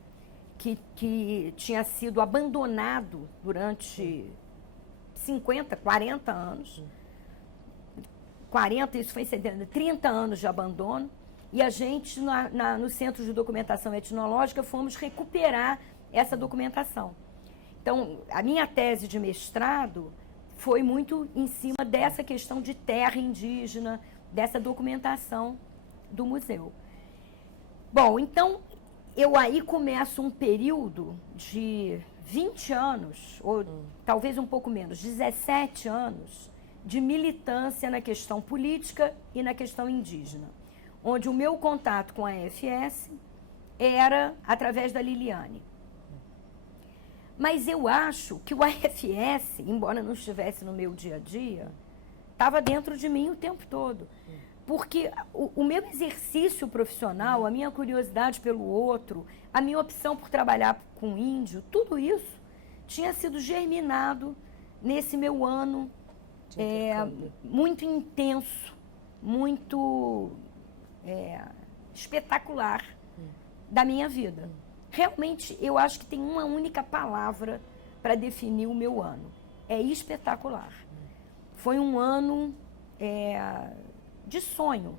que tinha sido abandonado durante 50, 40 anos. 40, isso foi 30 anos de abandono. E a gente, no Centro de Documentação Etnológica, fomos recuperar essa documentação. Então, a minha tese de mestrado foi muito em cima dessa questão de terra indígena, dessa documentação do museu. Bom, então, eu aí começo um período de 20 anos, ou talvez um pouco menos, 17 anos, de militância na questão política e na questão indígena, onde o meu contato com a AFS era através da Liliane. Mas eu acho que o AFS, embora não estivesse no meu dia a dia, estava dentro de mim o tempo todo. Porque o meu exercício profissional, a minha curiosidade pelo outro, a minha opção por trabalhar com índio, tudo isso tinha sido germinado nesse meu ano muito intenso, muito espetacular da minha vida. Realmente, eu acho que tem uma única palavra para definir o meu ano. É espetacular. Foi um ano de sonho,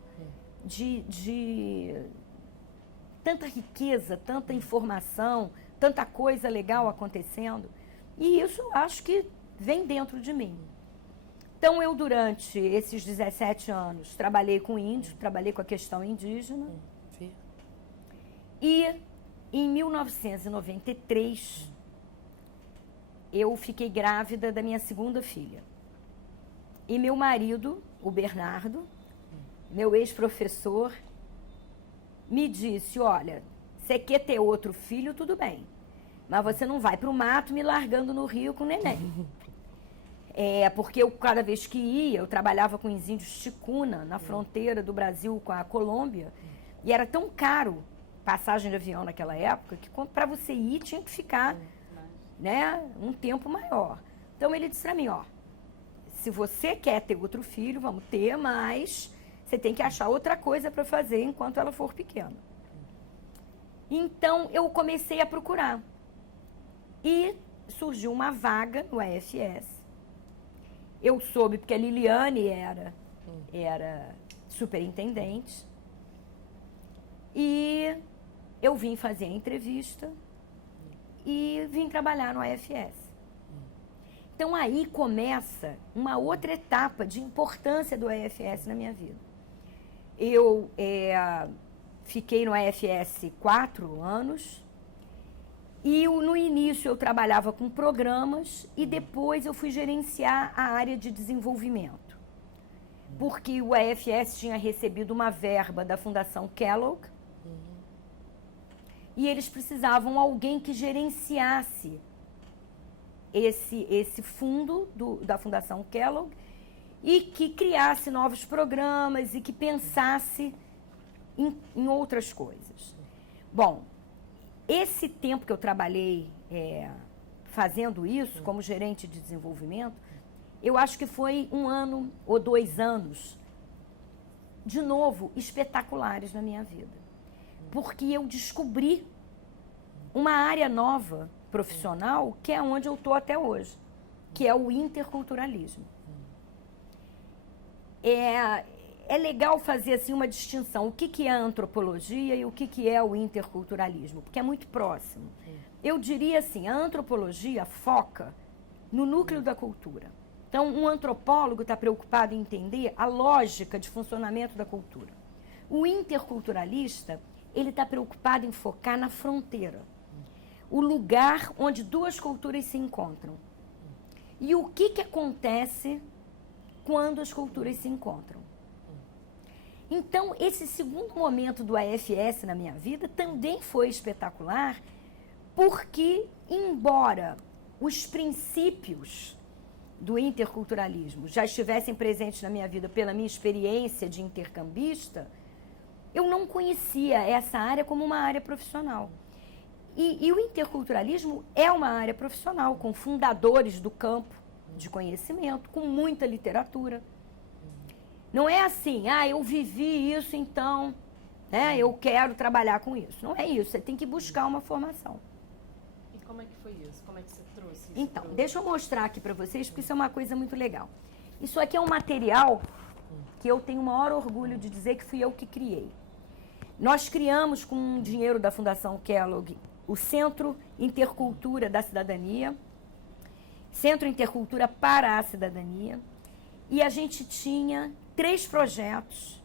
de tanta riqueza, tanta informação, tanta coisa legal acontecendo. E isso eu acho que vem dentro de mim. Então, eu, durante esses 17 anos, trabalhei com índio, trabalhei com a questão indígena. E, em 1993, eu fiquei grávida da minha segunda filha. E meu marido, o Bernardo, meu ex-professor, me disse, olha, você quer ter outro filho, tudo bem, mas você não vai para o mato me largando no rio com o neném. Porque eu, cada vez que ia, eu trabalhava com os índios Ticuna, na fronteira do Brasil com a Colômbia, e era tão caro passagem de avião naquela época, que para você ir tinha que ficar um tempo maior. Então ele disse para mim, ó, se você quer ter outro filho, vamos ter, mas você tem que achar outra coisa para fazer enquanto ela for pequena. Então eu comecei a procurar. E surgiu uma vaga no AFS. Eu soube porque a Liliane era superintendente. E eu vim fazer a entrevista e vim trabalhar no AFS. Então aí começa uma outra etapa de importância do AFS na minha vida. Eu fiquei no AFS 4 anos E no início eu trabalhava com programas e depois eu fui gerenciar a área de desenvolvimento. Porque o AFS tinha recebido uma verba da Fundação Kellogg e eles precisavam de alguém que gerenciasse esse fundo da Fundação Kellogg e que criasse novos programas e que pensasse em outras coisas. Bom, esse tempo que eu trabalhei fazendo isso, como gerente de desenvolvimento, eu acho que foi 1 ano ou 2 anos, de novo, espetaculares na minha vida. Porque eu descobri uma área nova, profissional, que é onde eu estou até hoje, que é o interculturalismo. É legal fazer assim uma distinção, o que é a antropologia e o que é o interculturalismo, porque é muito próximo. Eu diria assim, a antropologia foca no núcleo da cultura. Então, um antropólogo está preocupado em entender a lógica de funcionamento da cultura. O interculturalista, ele está preocupado em focar na fronteira, o lugar onde 2 culturas se encontram. E o que acontece quando as culturas se encontram? Então, esse segundo momento do AFS na minha vida também foi espetacular, porque, embora os princípios do interculturalismo já estivessem presentes na minha vida pela minha experiência de intercambista, eu não conhecia essa área como uma área profissional. E o interculturalismo é uma área profissional, com fundadores do campo de conhecimento, com muita literatura. Não é assim, eu vivi isso, então eu quero trabalhar com isso. Não é isso, você tem que buscar uma formação. E como é que foi isso? Como é que você trouxe isso? Então, deixa eu mostrar aqui para vocês, porque isso é uma coisa muito legal. Isso aqui é um material que eu tenho o maior orgulho de dizer que fui eu que criei. Nós criamos, com o dinheiro da Fundação Kellogg, o Centro Intercultura da Cidadania, Centro Intercultura para a Cidadania, e a gente tinha 3 projetos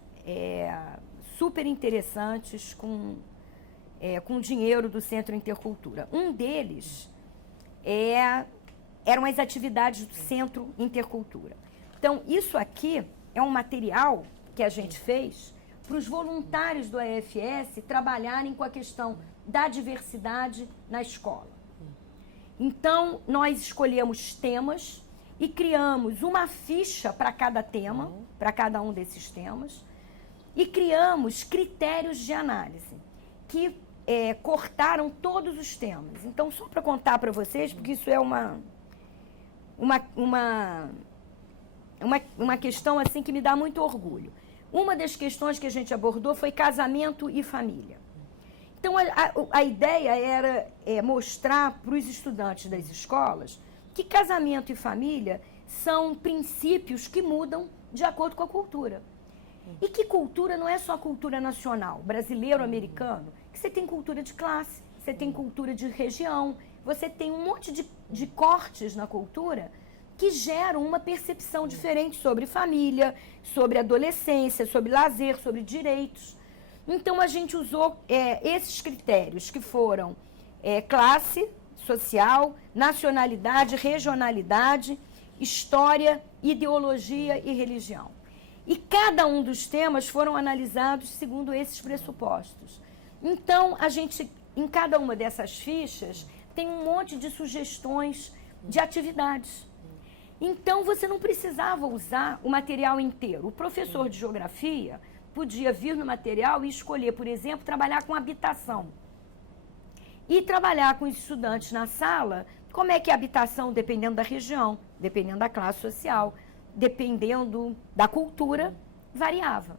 super interessantes com dinheiro do Centro Intercultura. Um deles eram as atividades do Centro Intercultura. Então, isso aqui é um material que a gente fez para os voluntários do AFS trabalharem com a questão da diversidade na escola. Então, nós escolhemos temas e criamos uma ficha para cada tema, para cada um desses temas, e criamos critérios de análise, que cortaram todos os temas. Então, só para contar para vocês, porque isso é uma questão assim que me dá muito orgulho. Uma das questões que a gente abordou foi casamento e família. Então, a ideia era mostrar para os estudantes das escolas que casamento e família são princípios que mudam de acordo com a cultura. E que cultura não é só cultura nacional, brasileiro-americano, que você tem cultura de classe, você tem cultura de região, você tem um monte de cortes na cultura que geram uma percepção diferente sobre família, sobre adolescência, sobre lazer, sobre direitos. Então, a gente usou esses critérios que foram classe social, nacionalidade, regionalidade, história, ideologia e religião. E cada um dos temas foram analisados segundo esses pressupostos. Então, a gente, em cada uma dessas fichas, tem um monte de sugestões de atividades. Então, você não precisava usar o material inteiro. O professor de geografia podia vir no material e escolher, por exemplo, trabalhar com habitação. E trabalhar com os estudantes na sala, como é que a habitação, dependendo da região, dependendo da classe social, dependendo da cultura, variava.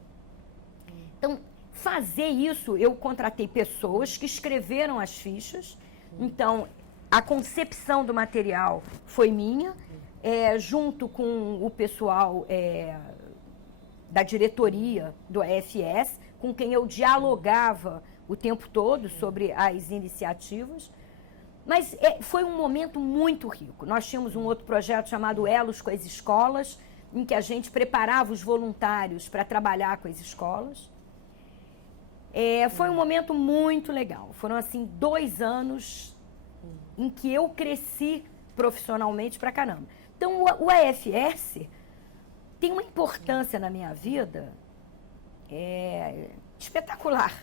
Então, fazer isso, eu contratei pessoas que escreveram as fichas. Então, a concepção do material foi minha, junto com o pessoal da diretoria do AFS, com quem eu dialogava o tempo todo sobre as iniciativas. Mas foi um momento muito rico. Nós tínhamos um outro projeto chamado Elos com as Escolas, em que a gente preparava os voluntários para trabalhar com as escolas. Foi um momento muito legal. Foram, assim, 2 anos em que eu cresci profissionalmente pra caramba. Então, o AFS tem uma importância na minha vida espetacular.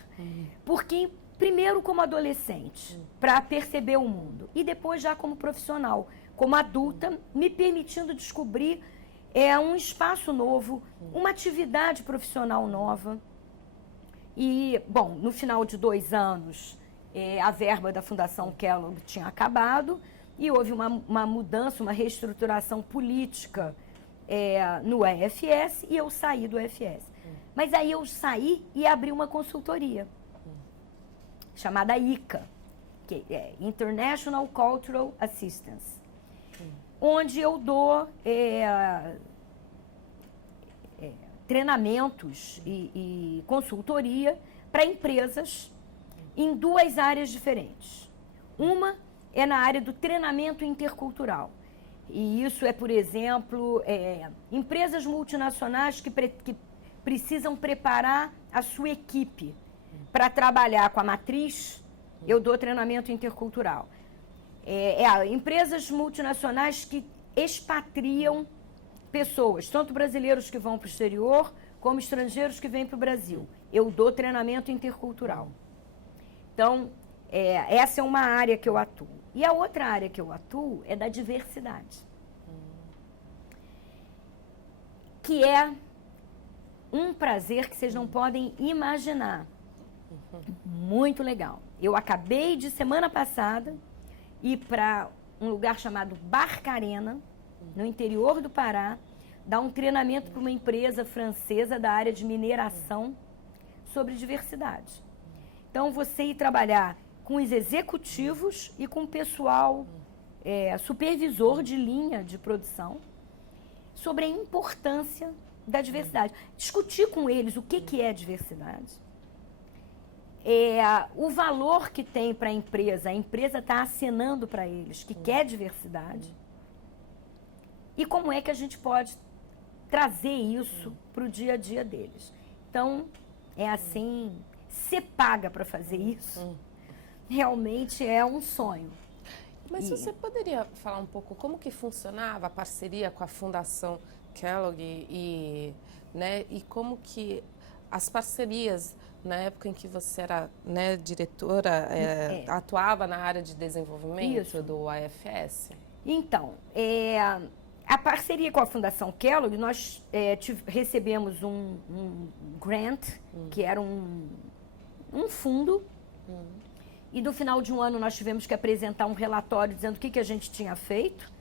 Porque, primeiro, como adolescente, para perceber o mundo, e depois já como profissional, como adulta, me permitindo descobrir um espaço novo, uma atividade profissional nova. E, bom, no final de 2 anos, a verba da Fundação Kellogg tinha acabado e houve uma mudança, uma reestruturação política no AFS e eu saí do AFS. Mas aí eu saí e abri uma consultoria chamada ICA, que é International Cultural Assistance, onde eu dou treinamentos e consultoria para empresas em 2 áreas diferentes. Uma é na área do treinamento intercultural. E isso é, por exemplo, empresas multinacionais que precisam preparar a sua equipe para trabalhar com a matriz, eu dou treinamento intercultural. Empresas multinacionais que expatriam pessoas, tanto brasileiros que vão para o exterior, como estrangeiros que vêm para o Brasil. Eu dou treinamento intercultural. Então, essa é uma área que eu atuo. E a outra área que eu atuo é da diversidade. Que é um prazer que vocês não podem imaginar. Muito legal. Eu acabei de, semana passada, ir para um lugar chamado Barcarena, no interior do Pará, dar um treinamento para uma empresa francesa da área de mineração sobre diversidade. Então, você ir trabalhar com os executivos e com o pessoal supervisor de linha de produção sobre a importância da diversidade. Discutir com eles o que é diversidade, o valor que tem para a empresa está acenando para eles que quer diversidade, e como é que a gente pode trazer isso para o dia a dia deles. Então, é assim, você paga para fazer isso, realmente é um sonho. Mas você poderia falar um pouco como que funcionava a parceria com a Fundação Kellogg e como que as parcerias, na época em que você era diretora, atuava na área de desenvolvimento do AFS? Então, a parceria com a Fundação Kellogg, nós recebemos um grant, que era um fundo, e no final de um ano nós tivemos que apresentar um relatório dizendo o que a gente tinha feito,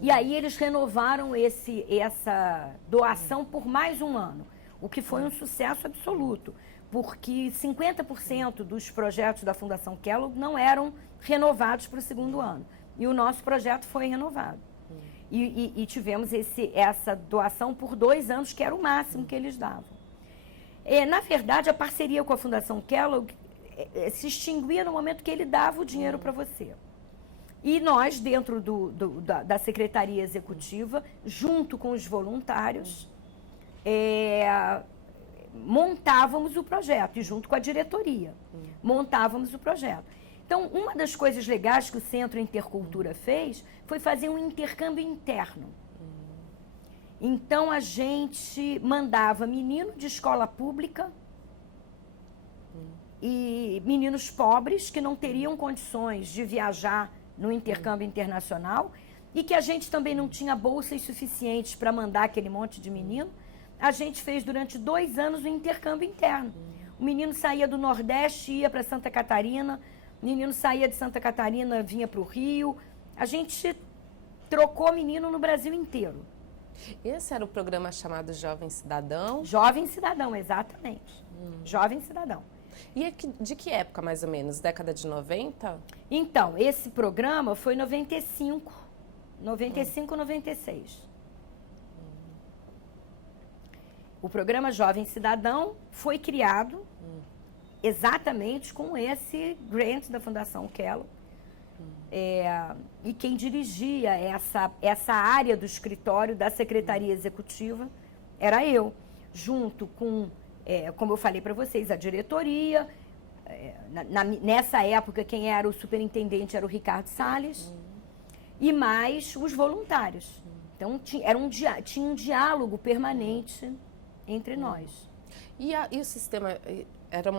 e aí eles renovaram essa doação por mais um ano, o que foi um sucesso absoluto, porque 50% dos projetos da Fundação Kellogg não eram renovados para o 2º ano, e o nosso projeto foi renovado. E tivemos essa doação por 2 anos, que era o máximo que eles davam. Na verdade, a parceria com a Fundação Kellogg se extinguia no momento que ele dava o dinheiro para você. E nós, dentro da Secretaria Executiva, junto com os voluntários, montávamos o projeto, e junto com a diretoria, montávamos o projeto. Então, uma das coisas legais que o Centro Intercultura fez foi fazer um intercâmbio interno. Então, a gente mandava menino de escola pública e meninos pobres que não teriam condições de viajar no intercâmbio internacional e que a gente também não tinha bolsas suficientes para mandar aquele monte de menino. A gente fez durante 2 anos o intercâmbio interno. O menino saía do Nordeste e ia para Santa Catarina, o menino saía de Santa Catarina, vinha para o Rio. A gente trocou menino no Brasil inteiro. Esse era o programa chamado Jovem Cidadão? Jovem Cidadão, exatamente. Jovem Cidadão. E de que época, mais ou menos? Década de 90? Então, esse programa foi 95, 96. O programa Jovem Cidadão foi criado exatamente com esse grant da Fundação Kellogg. E quem dirigia essa área do escritório da Secretaria Executiva era eu, junto com, como eu falei para vocês, a diretoria, nessa época, quem era o superintendente era o Ricardo Salles, e mais os voluntários. Então, tinha um diálogo permanente entre nós. E o sistema era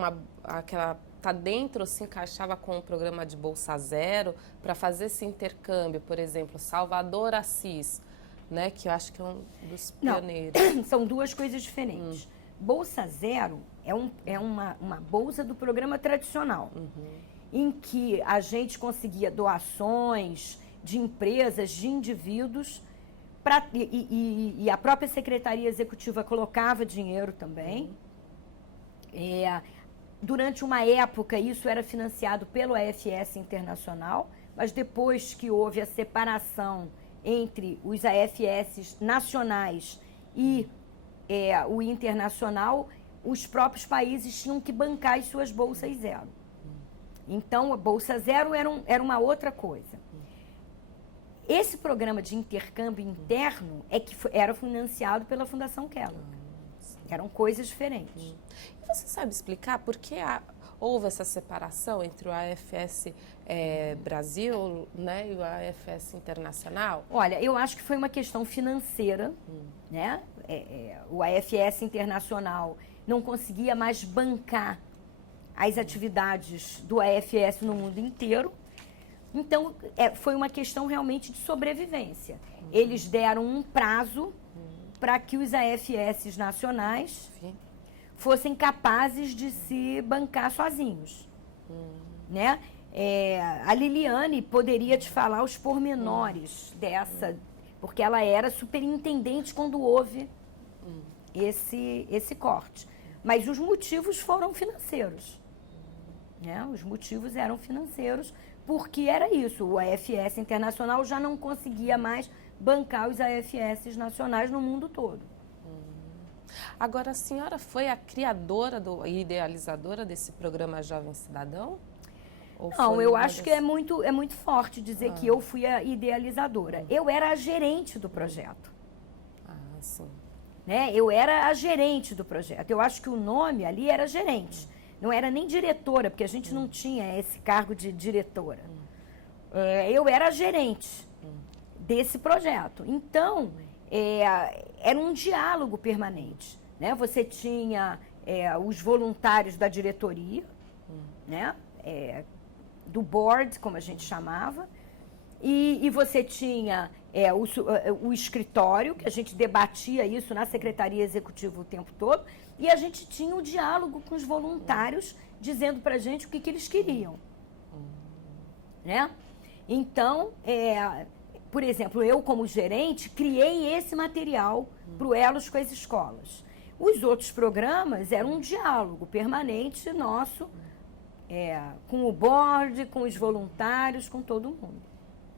tá dentro, se encaixava com o programa de Bolsa Zero para fazer esse intercâmbio, por exemplo, Salvador Assis, né, que eu acho que é um dos pioneiros. Não, são duas coisas diferentes. Bolsa Zero é uma bolsa do programa tradicional, em que a gente conseguia doações de empresas, de indivíduos, e a própria Secretaria Executiva colocava dinheiro também. Durante uma época, isso era financiado pelo AFS Internacional, mas depois que houve a separação entre os AFS nacionais e o internacional, os próprios países tinham que bancar as suas bolsas zero. Então, a Bolsa Zero era uma outra coisa. Esse programa de intercâmbio interno era financiado pela Fundação Kellogg. Eram coisas diferentes. E você sabe explicar por que houve essa separação entre o AFS Brasil, né, e o AFS Internacional? Olha, eu acho que foi uma questão financeira, né? O AFS Internacional não conseguia mais bancar as atividades do AFS no mundo inteiro. Então, foi uma questão realmente de sobrevivência. Eles deram um prazo para que os AFS nacionais fossem capazes de se bancar sozinhos, né? A Liliane poderia te falar os pormenores dessa, porque ela era superintendente quando houve esse corte. Mas os motivos foram financeiros, né? Os motivos eram financeiros, porque era isso, o AFS Internacional já não conseguia mais bancar os AFS nacionais no mundo todo. Agora, a senhora foi a criadora e idealizadora desse programa Jovem Cidadão? Não, eu acho que é muito forte dizer que eu fui a idealizadora. Eu era a gerente do projeto. Sim. Né? Eu era a gerente do projeto. Eu acho que o nome ali era gerente. Não era nem diretora, porque a gente não tinha esse cargo de diretora. Eu era a gerente desse projeto. Então, era um diálogo permanente. Né? Você tinha os voluntários da diretoria, né? Do board, como a gente chamava, e você tinha o escritório, que a gente debatia isso na Secretaria Executiva o tempo todo, e a gente tinha o diálogo com os voluntários, dizendo para a gente o que eles queriam. Né? Então, por exemplo, eu como gerente, criei esse material para o Elos com as escolas. Os outros programas eram um diálogo permanente nosso, com o board, com os voluntários, com todo mundo.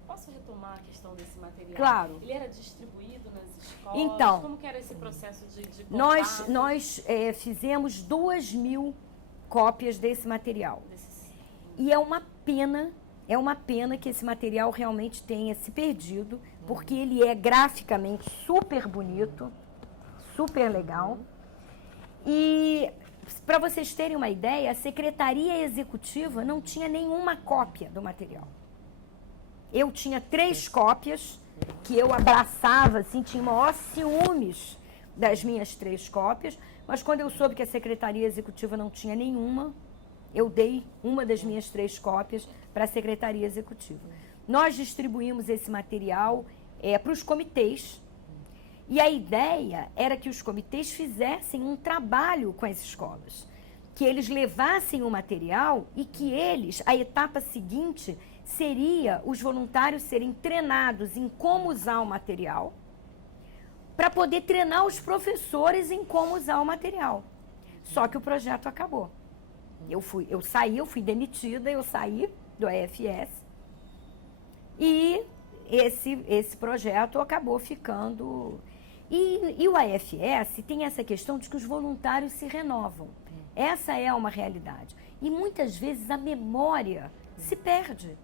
Posso retomar a questão desse material? Claro. Ele era distribuído nas escolas? Então, como que era esse processo de contato? Nós fizemos 2.000 cópias desse material. E é uma pena que esse material realmente tenha se perdido, porque ele é graficamente super bonito, super legal. E, para vocês terem uma ideia, a Secretaria Executiva não tinha nenhuma cópia do material. Eu tinha 3 cópias, que eu abraçava, assim, tinha maior ciúmes das minhas 3 cópias, mas quando eu soube que a Secretaria Executiva não tinha nenhuma, eu dei uma das minhas 3 cópias para a Secretaria Executiva. Nós distribuímos esse material para os comitês, e a ideia era que os comitês fizessem um trabalho com as escolas, que eles levassem o material e que a etapa seguinte seria os voluntários serem treinados em como usar o material, para poder treinar os professores em como usar o material. Só que o projeto acabou. Eu fui demitida, eu saí do AFS e esse projeto acabou ficando... E o AFS tem essa questão de que os voluntários se renovam. Essa é uma realidade. E muitas vezes a memória se perde.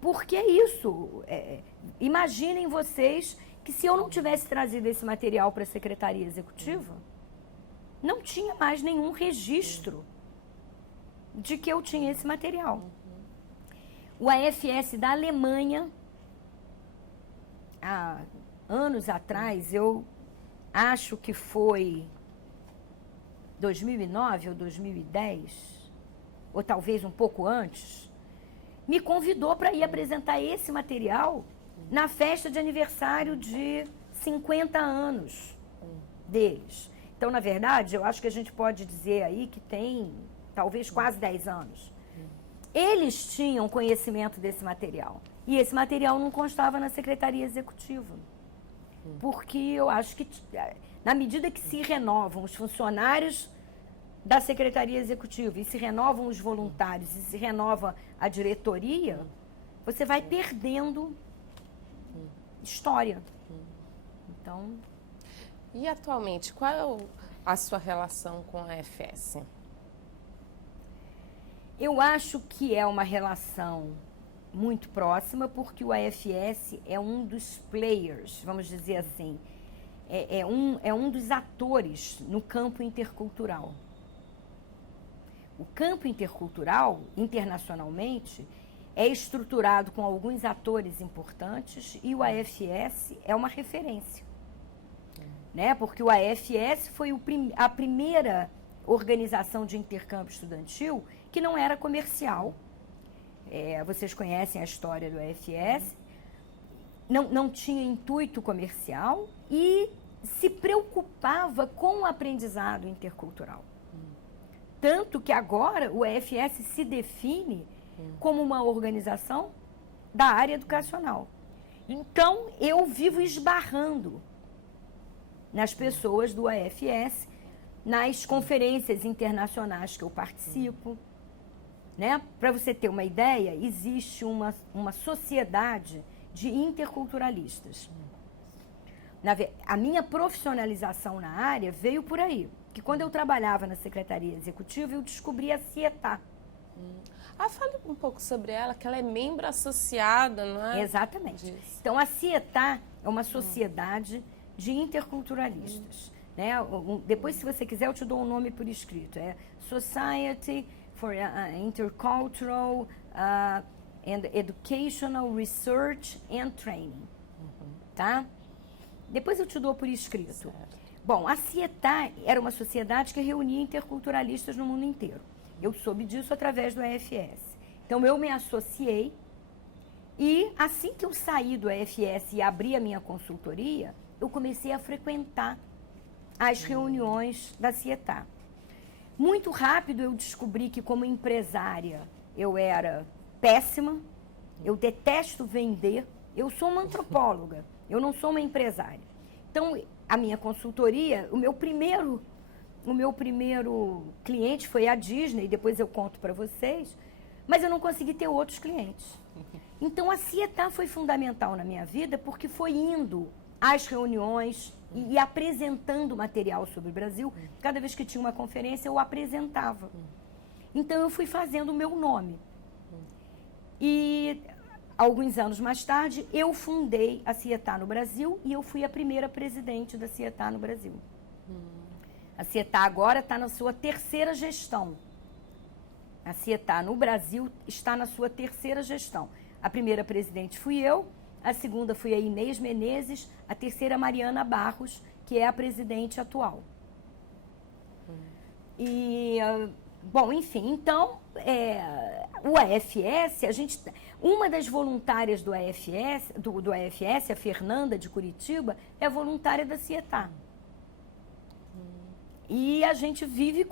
Porque é isso. Imaginem vocês que se eu não tivesse trazido esse material para a Secretaria Executiva, não tinha mais nenhum registro de que eu tinha esse material. O AFS da Alemanha, há anos atrás, eu acho que foi 2009 ou 2010, ou talvez um pouco antes, me convidou para ir apresentar esse material na festa de aniversário de 50 anos deles. Então, na verdade, eu acho que a gente pode dizer aí que tem talvez quase 10 anos. Eles tinham conhecimento desse material. E esse material não constava na Secretaria Executiva. Porque eu acho que, na medida que se renovam os funcionários da Secretaria Executiva e se renovam os voluntários e se renova a diretoria, você vai perdendo história. Então... E atualmente, qual é a sua relação com a AFS? Eu acho que é uma relação muito próxima, porque o AFS é um dos players, vamos dizer assim, é um dos atores no campo intercultural. O campo intercultural, internacionalmente, é estruturado com alguns atores importantes e o AFS é uma referência. Né? Porque o AFS foi a primeira organização de intercâmbio estudantil que não era comercial. Vocês conhecem a história do AFS. Não tinha intuito comercial e se preocupava com o aprendizado intercultural. Tanto que agora o AFS se define como uma organização da área educacional. Então, eu vivo esbarrando nas pessoas do AFS, nas conferências internacionais que eu participo. Né? Para você ter uma ideia, existe uma sociedade de interculturalistas. A minha profissionalização na área veio por aí. Que quando eu trabalhava na Secretaria Executiva, eu descobri a CIETAR. Fale um pouco sobre ela, que ela é membro associada, não é? Exatamente. Disso. Então, a CIETAR é uma sociedade de interculturalistas. Né? Depois, se você quiser, eu te dou um nome por escrito. É Society for Intercultural and Educational Research and Training. Tá? Depois eu te dou por escrito. Certo. Bom, a CIETAR era uma sociedade que reunia interculturalistas no mundo inteiro. Eu soube disso através do AFS. Então, eu me associei e, assim que eu saí do AFS e abri a minha consultoria, eu comecei a frequentar as reuniões da CIETAR. Muito rápido eu descobri que, como empresária, eu era péssima, eu detesto vender, eu sou uma antropóloga, eu não sou uma empresária. Então, a minha consultoria, o meu primeiro cliente foi a Disney, depois eu conto para vocês, mas eu não consegui ter outros clientes. Então, a CIETAR foi fundamental na minha vida porque foi indo às reuniões e apresentando material sobre o Brasil. Cada vez que tinha uma conferência, eu apresentava. Então, eu fui fazendo o meu nome. E, alguns anos mais tarde, eu fundei a CIETAR no Brasil e eu fui a primeira presidente da CIETAR no Brasil. A CIETAR agora está na sua terceira gestão. A CIETAR no Brasil está na sua terceira gestão. A primeira presidente fui eu, a segunda foi a Inês Menezes, a terceira a Mariana Barros, que é a presidente atual. E, bom, enfim, então, o AFS, uma das voluntárias do AFS, a Fernanda de Curitiba, é voluntária da CIETAR. E a gente vive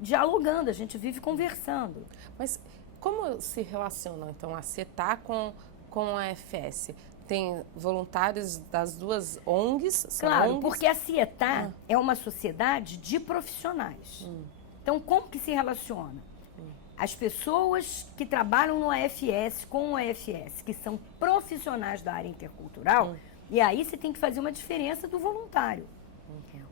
dialogando, a gente vive conversando. Mas como se relaciona, então, a CIETAR com a AFS? Tem voluntários das duas ONGs? Claro, ONGs? porque a CIETAR é uma sociedade de profissionais. Então, como que se relaciona? As pessoas que trabalham no AFS com o AFS, que são profissionais da área intercultural, e aí você tem que fazer uma diferença do voluntário.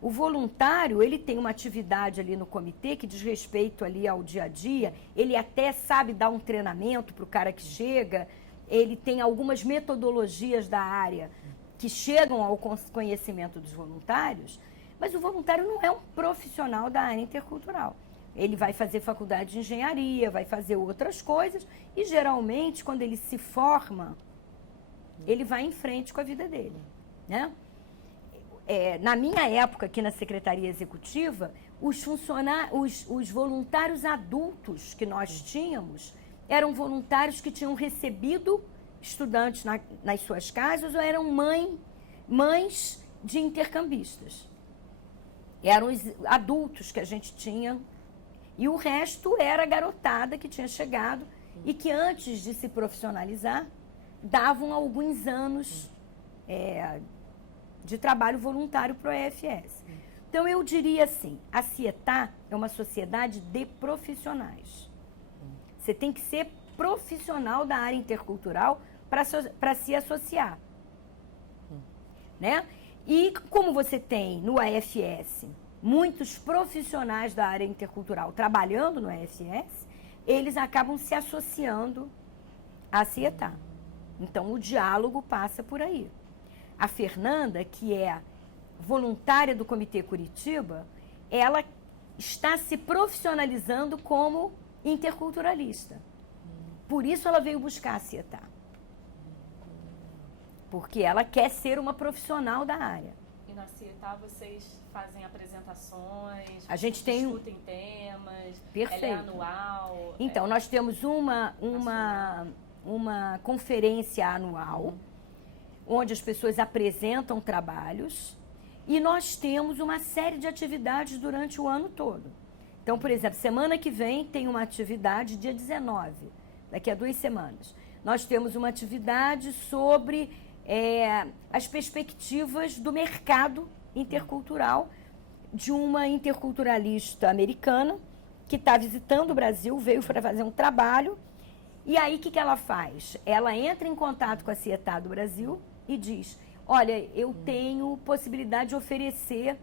O voluntário, ele tem uma atividade ali no comitê que diz respeito ali ao dia a dia, ele até sabe dar um treinamento para o cara que chega, ele tem algumas metodologias da área que chegam ao conhecimento dos voluntários, mas o voluntário não é um profissional da área intercultural. Ele vai fazer faculdade de engenharia, vai fazer outras coisas e geralmente quando ele se forma, ele vai em frente com a vida dele, né? Na minha época aqui na Secretaria Executiva, os voluntários adultos que nós tínhamos eram voluntários que tinham recebido estudantes nas suas casas ou eram mães de intercambistas. Eram os adultos que a gente tinha e o resto era a garotada que tinha chegado e que antes de se profissionalizar davam alguns anos de trabalho voluntário para o EFS. Então, eu diria assim, a Cietá é uma sociedade de profissionais. Você tem que ser profissional da área intercultural para se associar. Né? E como você tem no AFS muitos profissionais da área intercultural trabalhando no AFS, eles acabam se associando à Cietá. Então, o diálogo passa por aí. A Fernanda, que é voluntária do Comitê Curitiba, ela está se profissionalizando como interculturalista. Por isso ela veio buscar a Cietá. Porque ela quer ser uma profissional da área. E na Cietá vocês fazem apresentações, a gente tem discutem temas, perfeito. Ela é anual. Então, nós temos uma conferência anual, onde as pessoas apresentam trabalhos, e nós temos uma série de atividades durante o ano todo. Então, por exemplo, semana que vem tem uma atividade, dia 19, daqui a 2 semanas. Nós temos uma atividade sobre as perspectivas do mercado intercultural de uma interculturalista americana que está visitando o Brasil, veio para fazer um trabalho. E aí, o que ela faz? Ela entra em contato com a Cietá do Brasil e diz, olha, eu tenho possibilidade de oferecer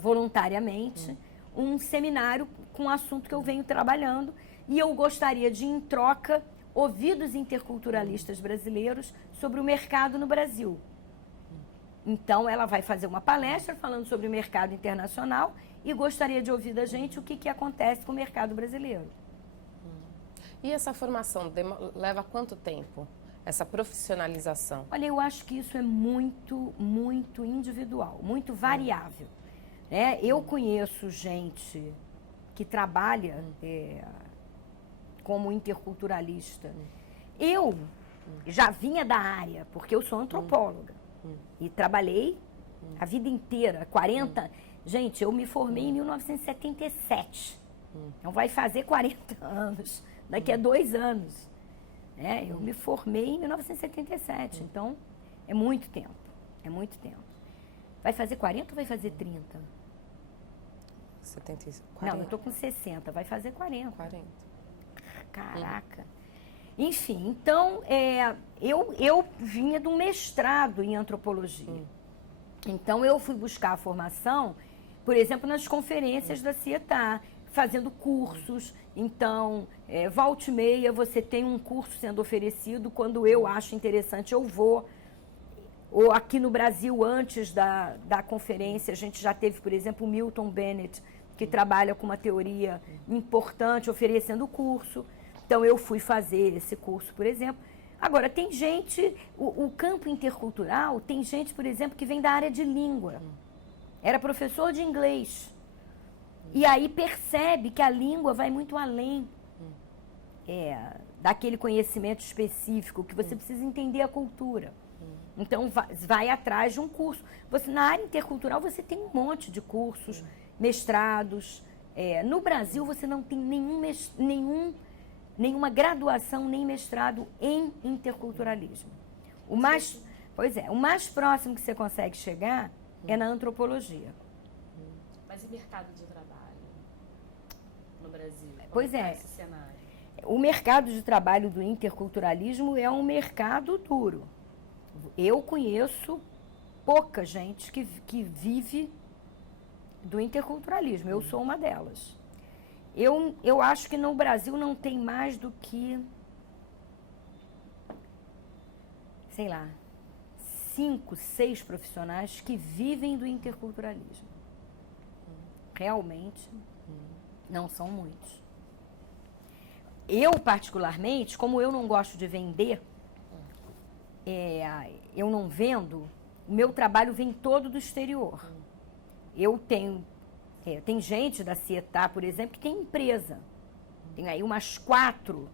voluntariamente um seminário com o assunto que eu venho trabalhando e eu gostaria de, em troca, ouvir dos interculturalistas brasileiros sobre o mercado no Brasil. Então, ela vai fazer uma palestra falando sobre o mercado internacional e gostaria de ouvir da gente o que acontece com o mercado brasileiro. E essa formação leva quanto tempo? Essa profissionalização? Olha, eu acho que isso é muito, muito individual, muito variável. Né? Eu conheço gente que trabalha como interculturalista. Eu já vinha da área, porque eu sou antropóloga. E trabalhei a vida inteira, 40... Gente, eu me formei em 1977. Então vai fazer 40 anos, daqui a 2 anos. Eu me formei em 1977, então é muito tempo, é muito tempo. Vai fazer 40 ou vai fazer 30? 40. Não, eu tô com 60, vai fazer 40. 40. Caraca. Enfim, então, eu vinha de um mestrado em antropologia. Então, eu fui buscar a formação, por exemplo, nas conferências da Cietá, fazendo cursos. Então, volta e meia, você tem um curso sendo oferecido, quando eu acho interessante, eu vou. Ou aqui no Brasil, antes da conferência, a gente já teve, por exemplo, o Milton Bennett, que trabalha com uma teoria importante, oferecendo curso. Então, eu fui fazer esse curso, por exemplo. Agora, tem gente, o campo intercultural, tem gente, por exemplo, que vem da área de língua. Era professor de inglês. E aí percebe que a língua vai muito além daquele conhecimento específico, que você precisa entender a cultura. Então, vai atrás de um curso. Na área intercultural, você tem um monte de cursos, mestrados. No Brasil, você não tem nenhuma graduação nem mestrado em interculturalismo. O mais próximo que você consegue chegar é na antropologia. Mas e mercado de trabalho no Brasil? Pois é. Esse cenário? O mercado de trabalho do interculturalismo é um mercado duro. Eu conheço pouca gente que vive do interculturalismo. Eu sou uma delas. Eu acho que no Brasil não tem mais do que, sei lá, 5, 6 profissionais que vivem do interculturalismo. Realmente, Não são muitos. Eu, particularmente, como eu não gosto de vender, eu não vendo, o meu trabalho vem todo do exterior. Eu tenho... tem gente da Cietá, por exemplo, que tem empresa. Tem aí umas 4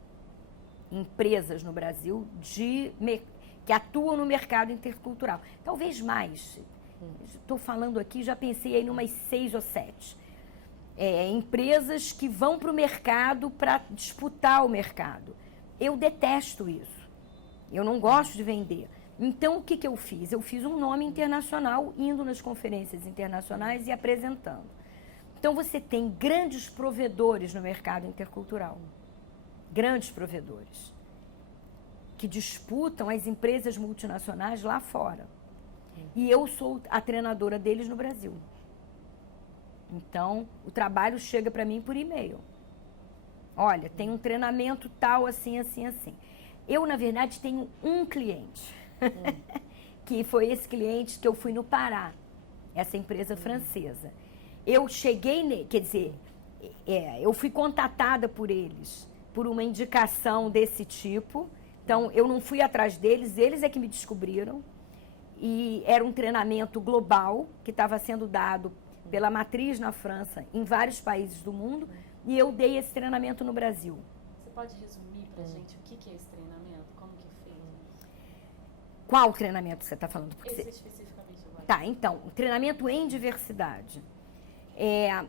empresas no Brasil que atuam no mercado intercultural. Talvez mais. Estou falando aqui, já pensei aí em umas 6 ou 7. Empresas que vão para o mercado para disputar o mercado. Eu detesto isso. Eu não gosto de vender. Então, o que eu fiz? Eu fiz um nome internacional, indo nas conferências internacionais e apresentando. Então, você tem grandes provedores no mercado intercultural. Grandes provedores. Que disputam as empresas multinacionais lá fora. E eu sou a treinadora deles no Brasil. Então, o trabalho chega para mim por e-mail. Olha, tem um treinamento tal, assim, assim, assim. Eu, na verdade, tenho um cliente. Que foi esse cliente que eu fui no Pará. Essa empresa francesa. Eu cheguei, quer dizer, eu fui contatada por eles, por uma indicação desse tipo. Então, eu não fui atrás deles, eles é que me descobriram. E era um treinamento global que estava sendo dado pela matriz na França, em vários países do mundo, e eu dei esse treinamento no Brasil. Você pode resumir pra gente o que é esse treinamento? Como que fez? Qual treinamento você está falando? Esse especificamente agora. Tá, então, o treinamento em diversidade.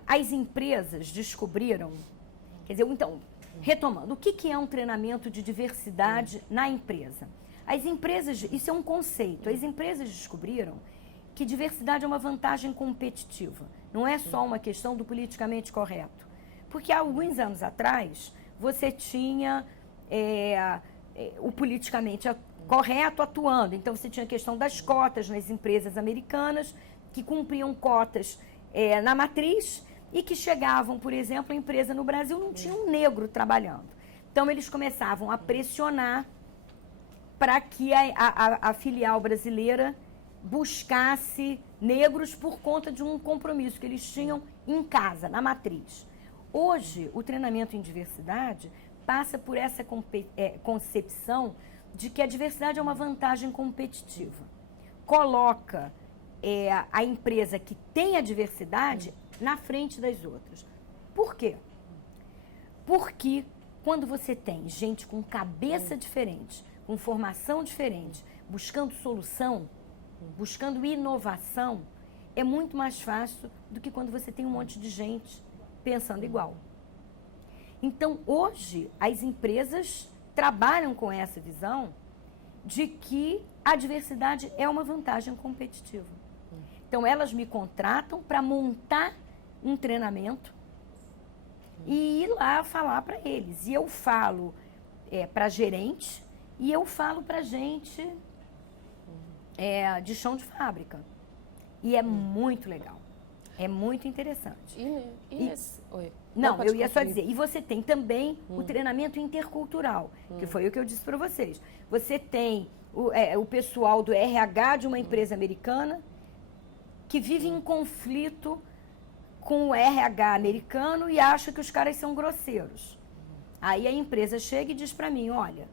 As empresas descobriram, quer dizer, então, retomando, o que é um treinamento de diversidade na empresa? As empresas, isso é um conceito, as empresas descobriram que diversidade é uma vantagem competitiva. Não é só uma questão do politicamente correto. Porque há alguns anos atrás, você tinha o politicamente correto atuando. Então, você tinha a questão das cotas nas empresas americanas, que cumpriam cotas na matriz e que chegavam, por exemplo, a empresa no Brasil não tinha um negro trabalhando. Então, eles começavam a pressionar para que a filial brasileira buscasse negros por conta de um compromisso que eles tinham em casa, na matriz. Hoje, o treinamento em diversidade passa por essa concepção de que a diversidade é uma vantagem competitiva. Coloca a empresa que tem a diversidade na frente das outras. Por quê? Porque quando você tem gente com cabeça diferente, com formação diferente, buscando solução, buscando inovação, é muito mais fácil do que quando você tem um monte de gente pensando igual. Então, hoje, as empresas trabalham com essa visão de que a diversidade é uma vantagem competitiva. Então, elas me contratam para montar um treinamento e ir lá falar para eles. E eu falo para gerente e eu falo para gente de chão de fábrica. E é muito legal. É muito interessante. Oi. Não, eu ia só dizer. E você tem também o treinamento intercultural, que foi o que eu disse para vocês. Você tem o pessoal do RH de uma empresa americana que vive em conflito com o RH americano e acha que os caras são grosseiros. Aí a empresa chega e diz para mim, olha,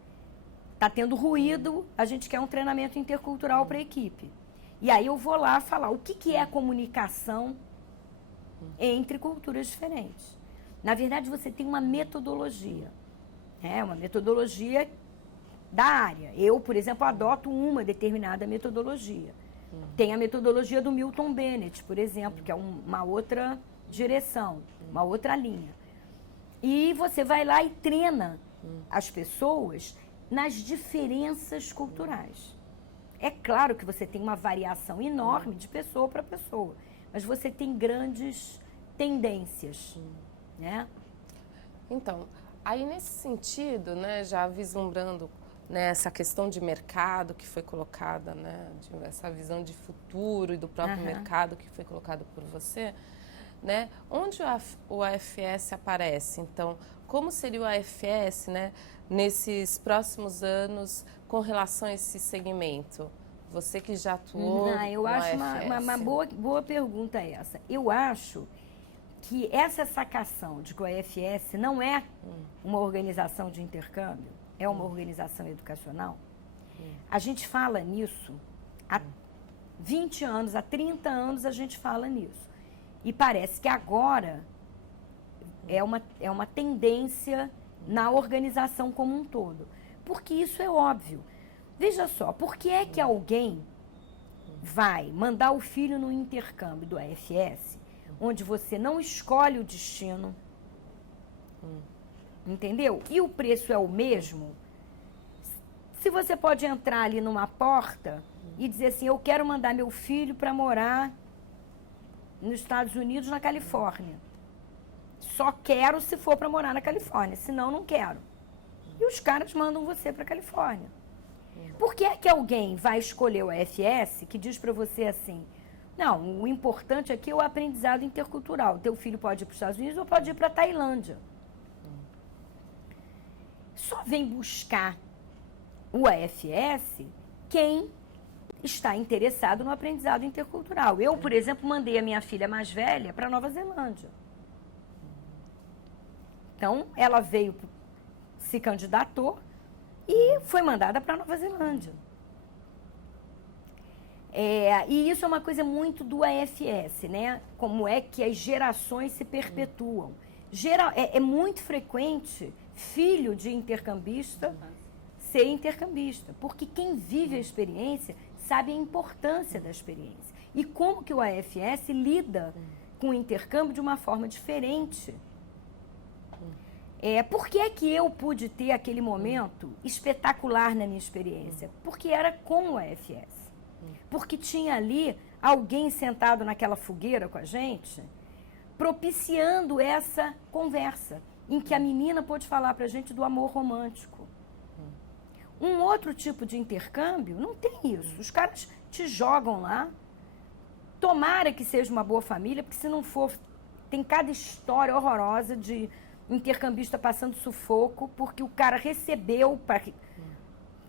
tá tendo ruído, a gente quer um treinamento intercultural para a equipe. E aí eu vou lá falar o que é a comunicação entre culturas diferentes. Na verdade, você tem uma metodologia. Uma metodologia da área. Eu, por exemplo, adoto uma determinada metodologia. Tem a metodologia do Milton Bennett, por exemplo, que é uma outra direção, uma outra linha. E você vai lá e treina as pessoas nas diferenças culturais. É claro que você tem uma variação enorme de pessoa para pessoa, mas você tem grandes tendências, né? Então, aí nesse sentido, né, já vislumbrando essa questão de mercado que foi colocada, né, essa visão de futuro e do próprio mercado que foi colocado por você, né, onde o AFS aparece? Então, como seria o AFS, né, nesses próximos anos com relação a esse segmento? Você que já atuou eu no acho AFS. uma boa pergunta essa. Eu acho que essa sacação de que o EFS não é uma organização de intercâmbio, é uma organização educacional, a gente fala nisso há 20 anos, há 30 anos a gente fala nisso. E parece que agora é uma tendência na organização como um todo. Porque isso é óbvio. Veja só, por que é que alguém vai mandar o filho no intercâmbio do EFS, onde você não escolhe o destino, entendeu? E o preço é o mesmo? Se você pode entrar ali numa porta e dizer assim, eu quero mandar meu filho para morar nos Estados Unidos, na Califórnia. Só quero se for para morar na Califórnia, senão não quero. E os caras mandam você para a Califórnia. Por que é que alguém vai escolher o EFS que diz para você assim, não, o importante aqui é o aprendizado intercultural. Teu filho pode ir para os Estados Unidos ou pode ir para a Tailândia. Só vem buscar o EFS quem está interessado no aprendizado intercultural. Eu, por exemplo, mandei a minha filha mais velha para Nova Zelândia. Então, ela veio, se candidatou e foi mandada para Nova Zelândia. E isso é uma coisa muito do EFS, né? Como é que as gerações se perpetuam. É muito frequente filho de intercambista ser intercambista, porque quem vive a experiência sabe a importância da experiência. E como que o EFS lida com o intercâmbio de uma forma diferente. Por que é que eu pude ter aquele momento espetacular na minha experiência? Porque era com o EFS. Porque tinha ali alguém sentado naquela fogueira com a gente, propiciando essa conversa, em que a menina pôde falar pra gente do amor romântico. Um outro tipo de intercâmbio não tem isso. Os caras te jogam lá, tomara que seja uma boa família, porque se não for, tem cada história horrorosa de intercambista passando sufoco, porque o cara recebeu,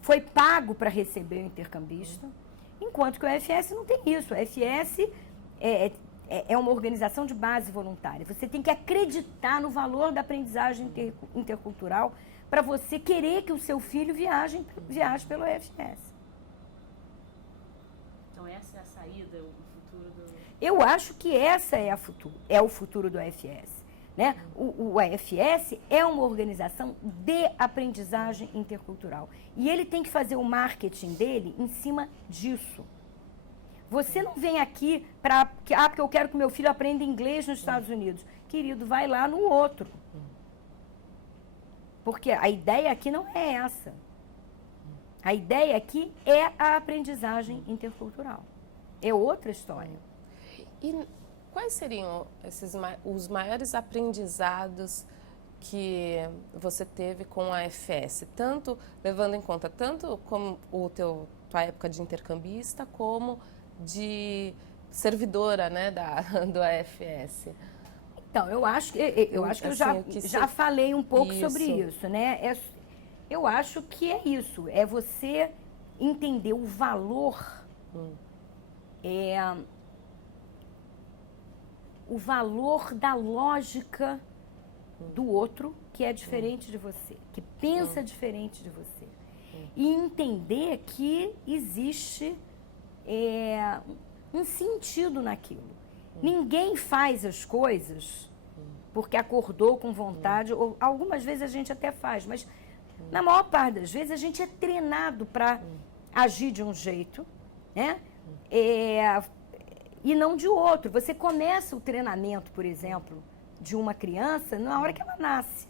foi pago para receber o intercambista, enquanto que o EFS não tem isso. O EFS é uma organização de base voluntária. Você tem que acreditar no valor da aprendizagem intercultural para você querer que o seu filho viaje pelo EFS. Então essa é a saída, o futuro do... Eu acho que essa é o futuro do EFS. Né? O EFS é uma organização de aprendizagem intercultural. E ele tem que fazer o marketing dele em cima disso. Você não vem aqui porque eu quero que meu filho aprenda inglês nos Estados Unidos. Querido, vai lá no outro. Porque a ideia aqui não é essa. A ideia aqui é a aprendizagem intercultural. É outra história. E quais seriam os maiores aprendizados que você teve com a EFS? Tanto, levando em conta, tanto como tua época de intercambista, como de servidora, né, do EFS. Então, eu acho que eu já falei um pouco sobre isso, né? Eu acho que é isso, é você entender o valor, o valor da lógica do outro que é diferente de você, que pensa diferente de você. E entender que existe um sentido naquilo. Ninguém faz as coisas porque acordou com vontade, ou algumas vezes a gente até faz, mas na maior parte das vezes a gente é treinado para agir de um jeito, né? E não de outro. Você começa o treinamento, por exemplo, de uma criança na hora que ela nasce.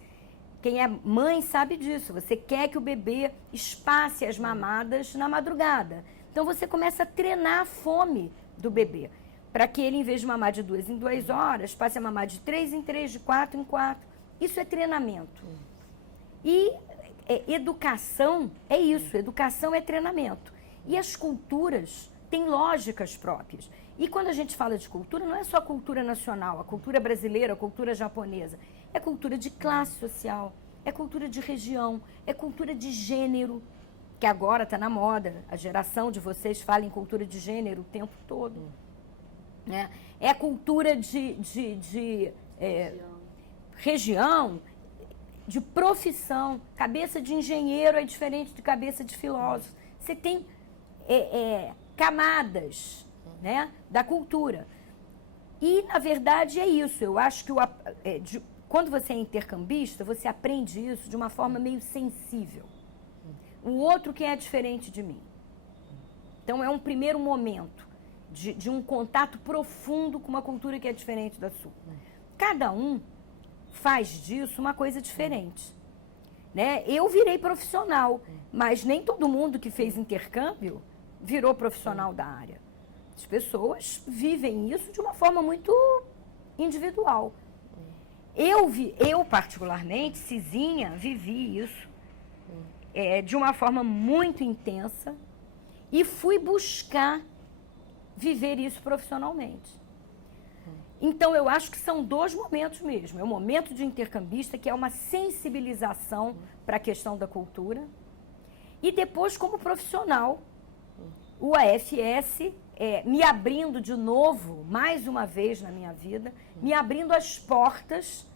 Quem é mãe sabe disso. Você quer que o bebê espace as mamadas na madrugada. Então você começa a treinar a fome do bebê, para que ele, em vez de mamar de 2 em 2 horas, passe a mamar de 3 em 3, de 4 em 4. Isso é treinamento. E educação é isso. Educação é treinamento. E as culturas têm lógicas próprias. E quando a gente fala de cultura, não é só a cultura nacional, a cultura brasileira, a cultura japonesa. É cultura de classe social, é cultura de região, é cultura de gênero, que agora está na moda. A geração de vocês fala em cultura de gênero o tempo todo. Né? É a cultura de região, de profissão. Cabeça de engenheiro é diferente de cabeça de filósofo. Você tem camadas, né, da cultura. E, na verdade, é isso. Eu acho que quando você é intercambista, você aprende isso de uma forma meio sensível. O outro que é diferente de mim. Então, é um primeiro momento de um contato profundo com uma cultura que é diferente da sua. Cada um faz disso uma coisa diferente. Né? Eu virei profissional, mas nem todo mundo que fez intercâmbio virou profissional da área. As pessoas vivem isso de uma forma muito individual. Eu particularmente, Cizinha, vivi isso de uma forma muito intensa e fui buscar viver isso profissionalmente. Então, eu acho que são dois momentos mesmo. É o momento de intercambista, que é uma sensibilização para a questão da cultura, e depois, como profissional, o AFS me abrindo de novo, mais uma vez na minha vida, me abrindo as portas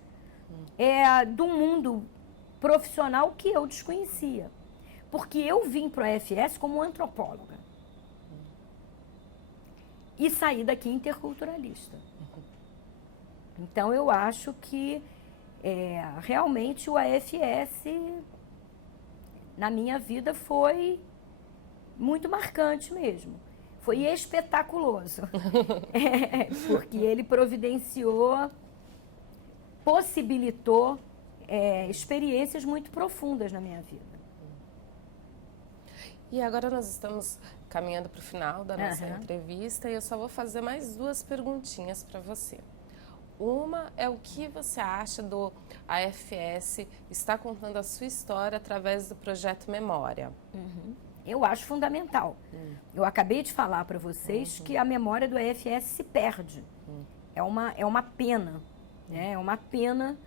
do mundo profissional que eu desconhecia. Porque eu vim para o AFS como antropóloga. E saí daqui interculturalista. Então, eu acho que realmente o AFS, na minha vida, foi muito marcante mesmo. Foi espetaculoso. Porque ele providenciou, possibilitou experiências muito profundas na minha vida. E agora nós estamos caminhando para o final da nossa entrevista e eu só vou fazer mais duas perguntinhas para você. Uma é o que você acha do AFS estar contando a sua história através do projeto Memória? Eu acho fundamental. Eu acabei de falar para vocês que a memória do AFS se perde. É uma pena. Né? É uma pena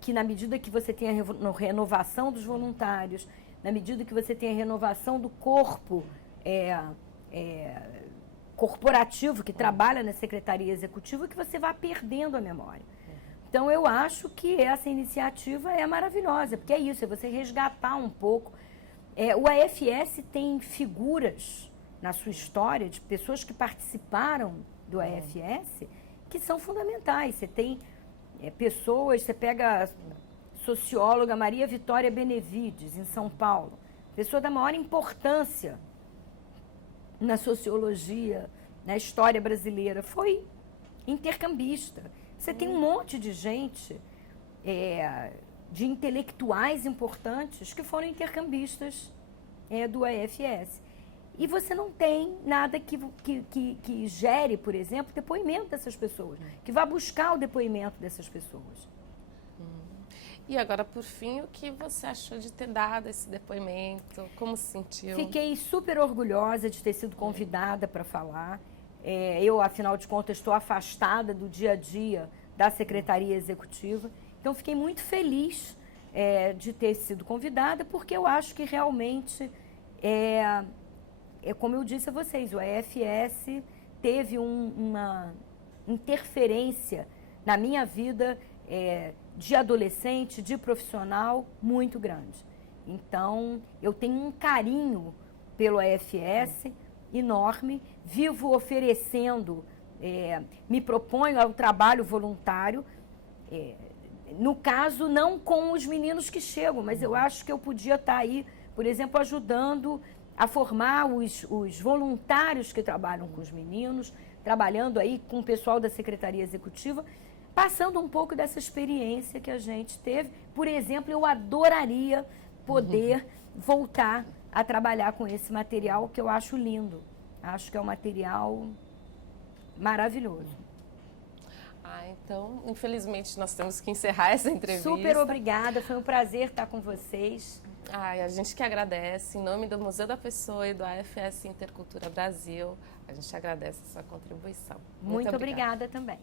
que, na medida que você tem a renovação dos voluntários, na medida que você tem a renovação do corpo corporativo que trabalha na Secretaria Executiva, que você vai perdendo a memória. Então, eu acho que essa iniciativa é maravilhosa, porque é isso, é você resgatar um pouco. O AFS tem figuras na sua história de pessoas que participaram do AFS que são fundamentais. Você tem pessoas, você pega a socióloga Maria Vitória Benevides, em São Paulo, pessoa da maior importância na sociologia, na história brasileira, foi intercambista. Você tem um monte de gente, de intelectuais importantes que foram intercambistas do AFS. E você não tem nada que gere, por exemplo, depoimento dessas pessoas, que vá buscar o depoimento dessas pessoas. E agora, por fim, o que você achou de ter dado esse depoimento? Como se sentiu? Fiquei super orgulhosa de ter sido convidada para falar. Eu, afinal de contas, estou afastada do dia a dia da Secretaria Executiva. Então, fiquei muito feliz de ter sido convidada, porque eu acho que realmente, como eu disse a vocês, o AFS teve uma interferência na minha vida de adolescente, de profissional, muito grande. Então, eu tenho um carinho pelo AFS enorme, vivo oferecendo, me proponho ao trabalho voluntário, no caso, não com os meninos que chegam, mas eu acho que eu podia estar aí, por exemplo, ajudando a formar os voluntários que trabalham com os meninos, trabalhando aí com o pessoal da Secretaria Executiva, passando um pouco dessa experiência que a gente teve. Por exemplo, eu adoraria poder voltar a trabalhar com esse material, que eu acho lindo. Acho que é um material maravilhoso. Então, infelizmente, nós temos que encerrar essa entrevista. Super obrigada, foi um prazer estar com vocês. A gente que agradece, em nome do Museu da Pessoa e do AFS Intercultura Brasil, a gente agradece a sua contribuição. Muito obrigada também.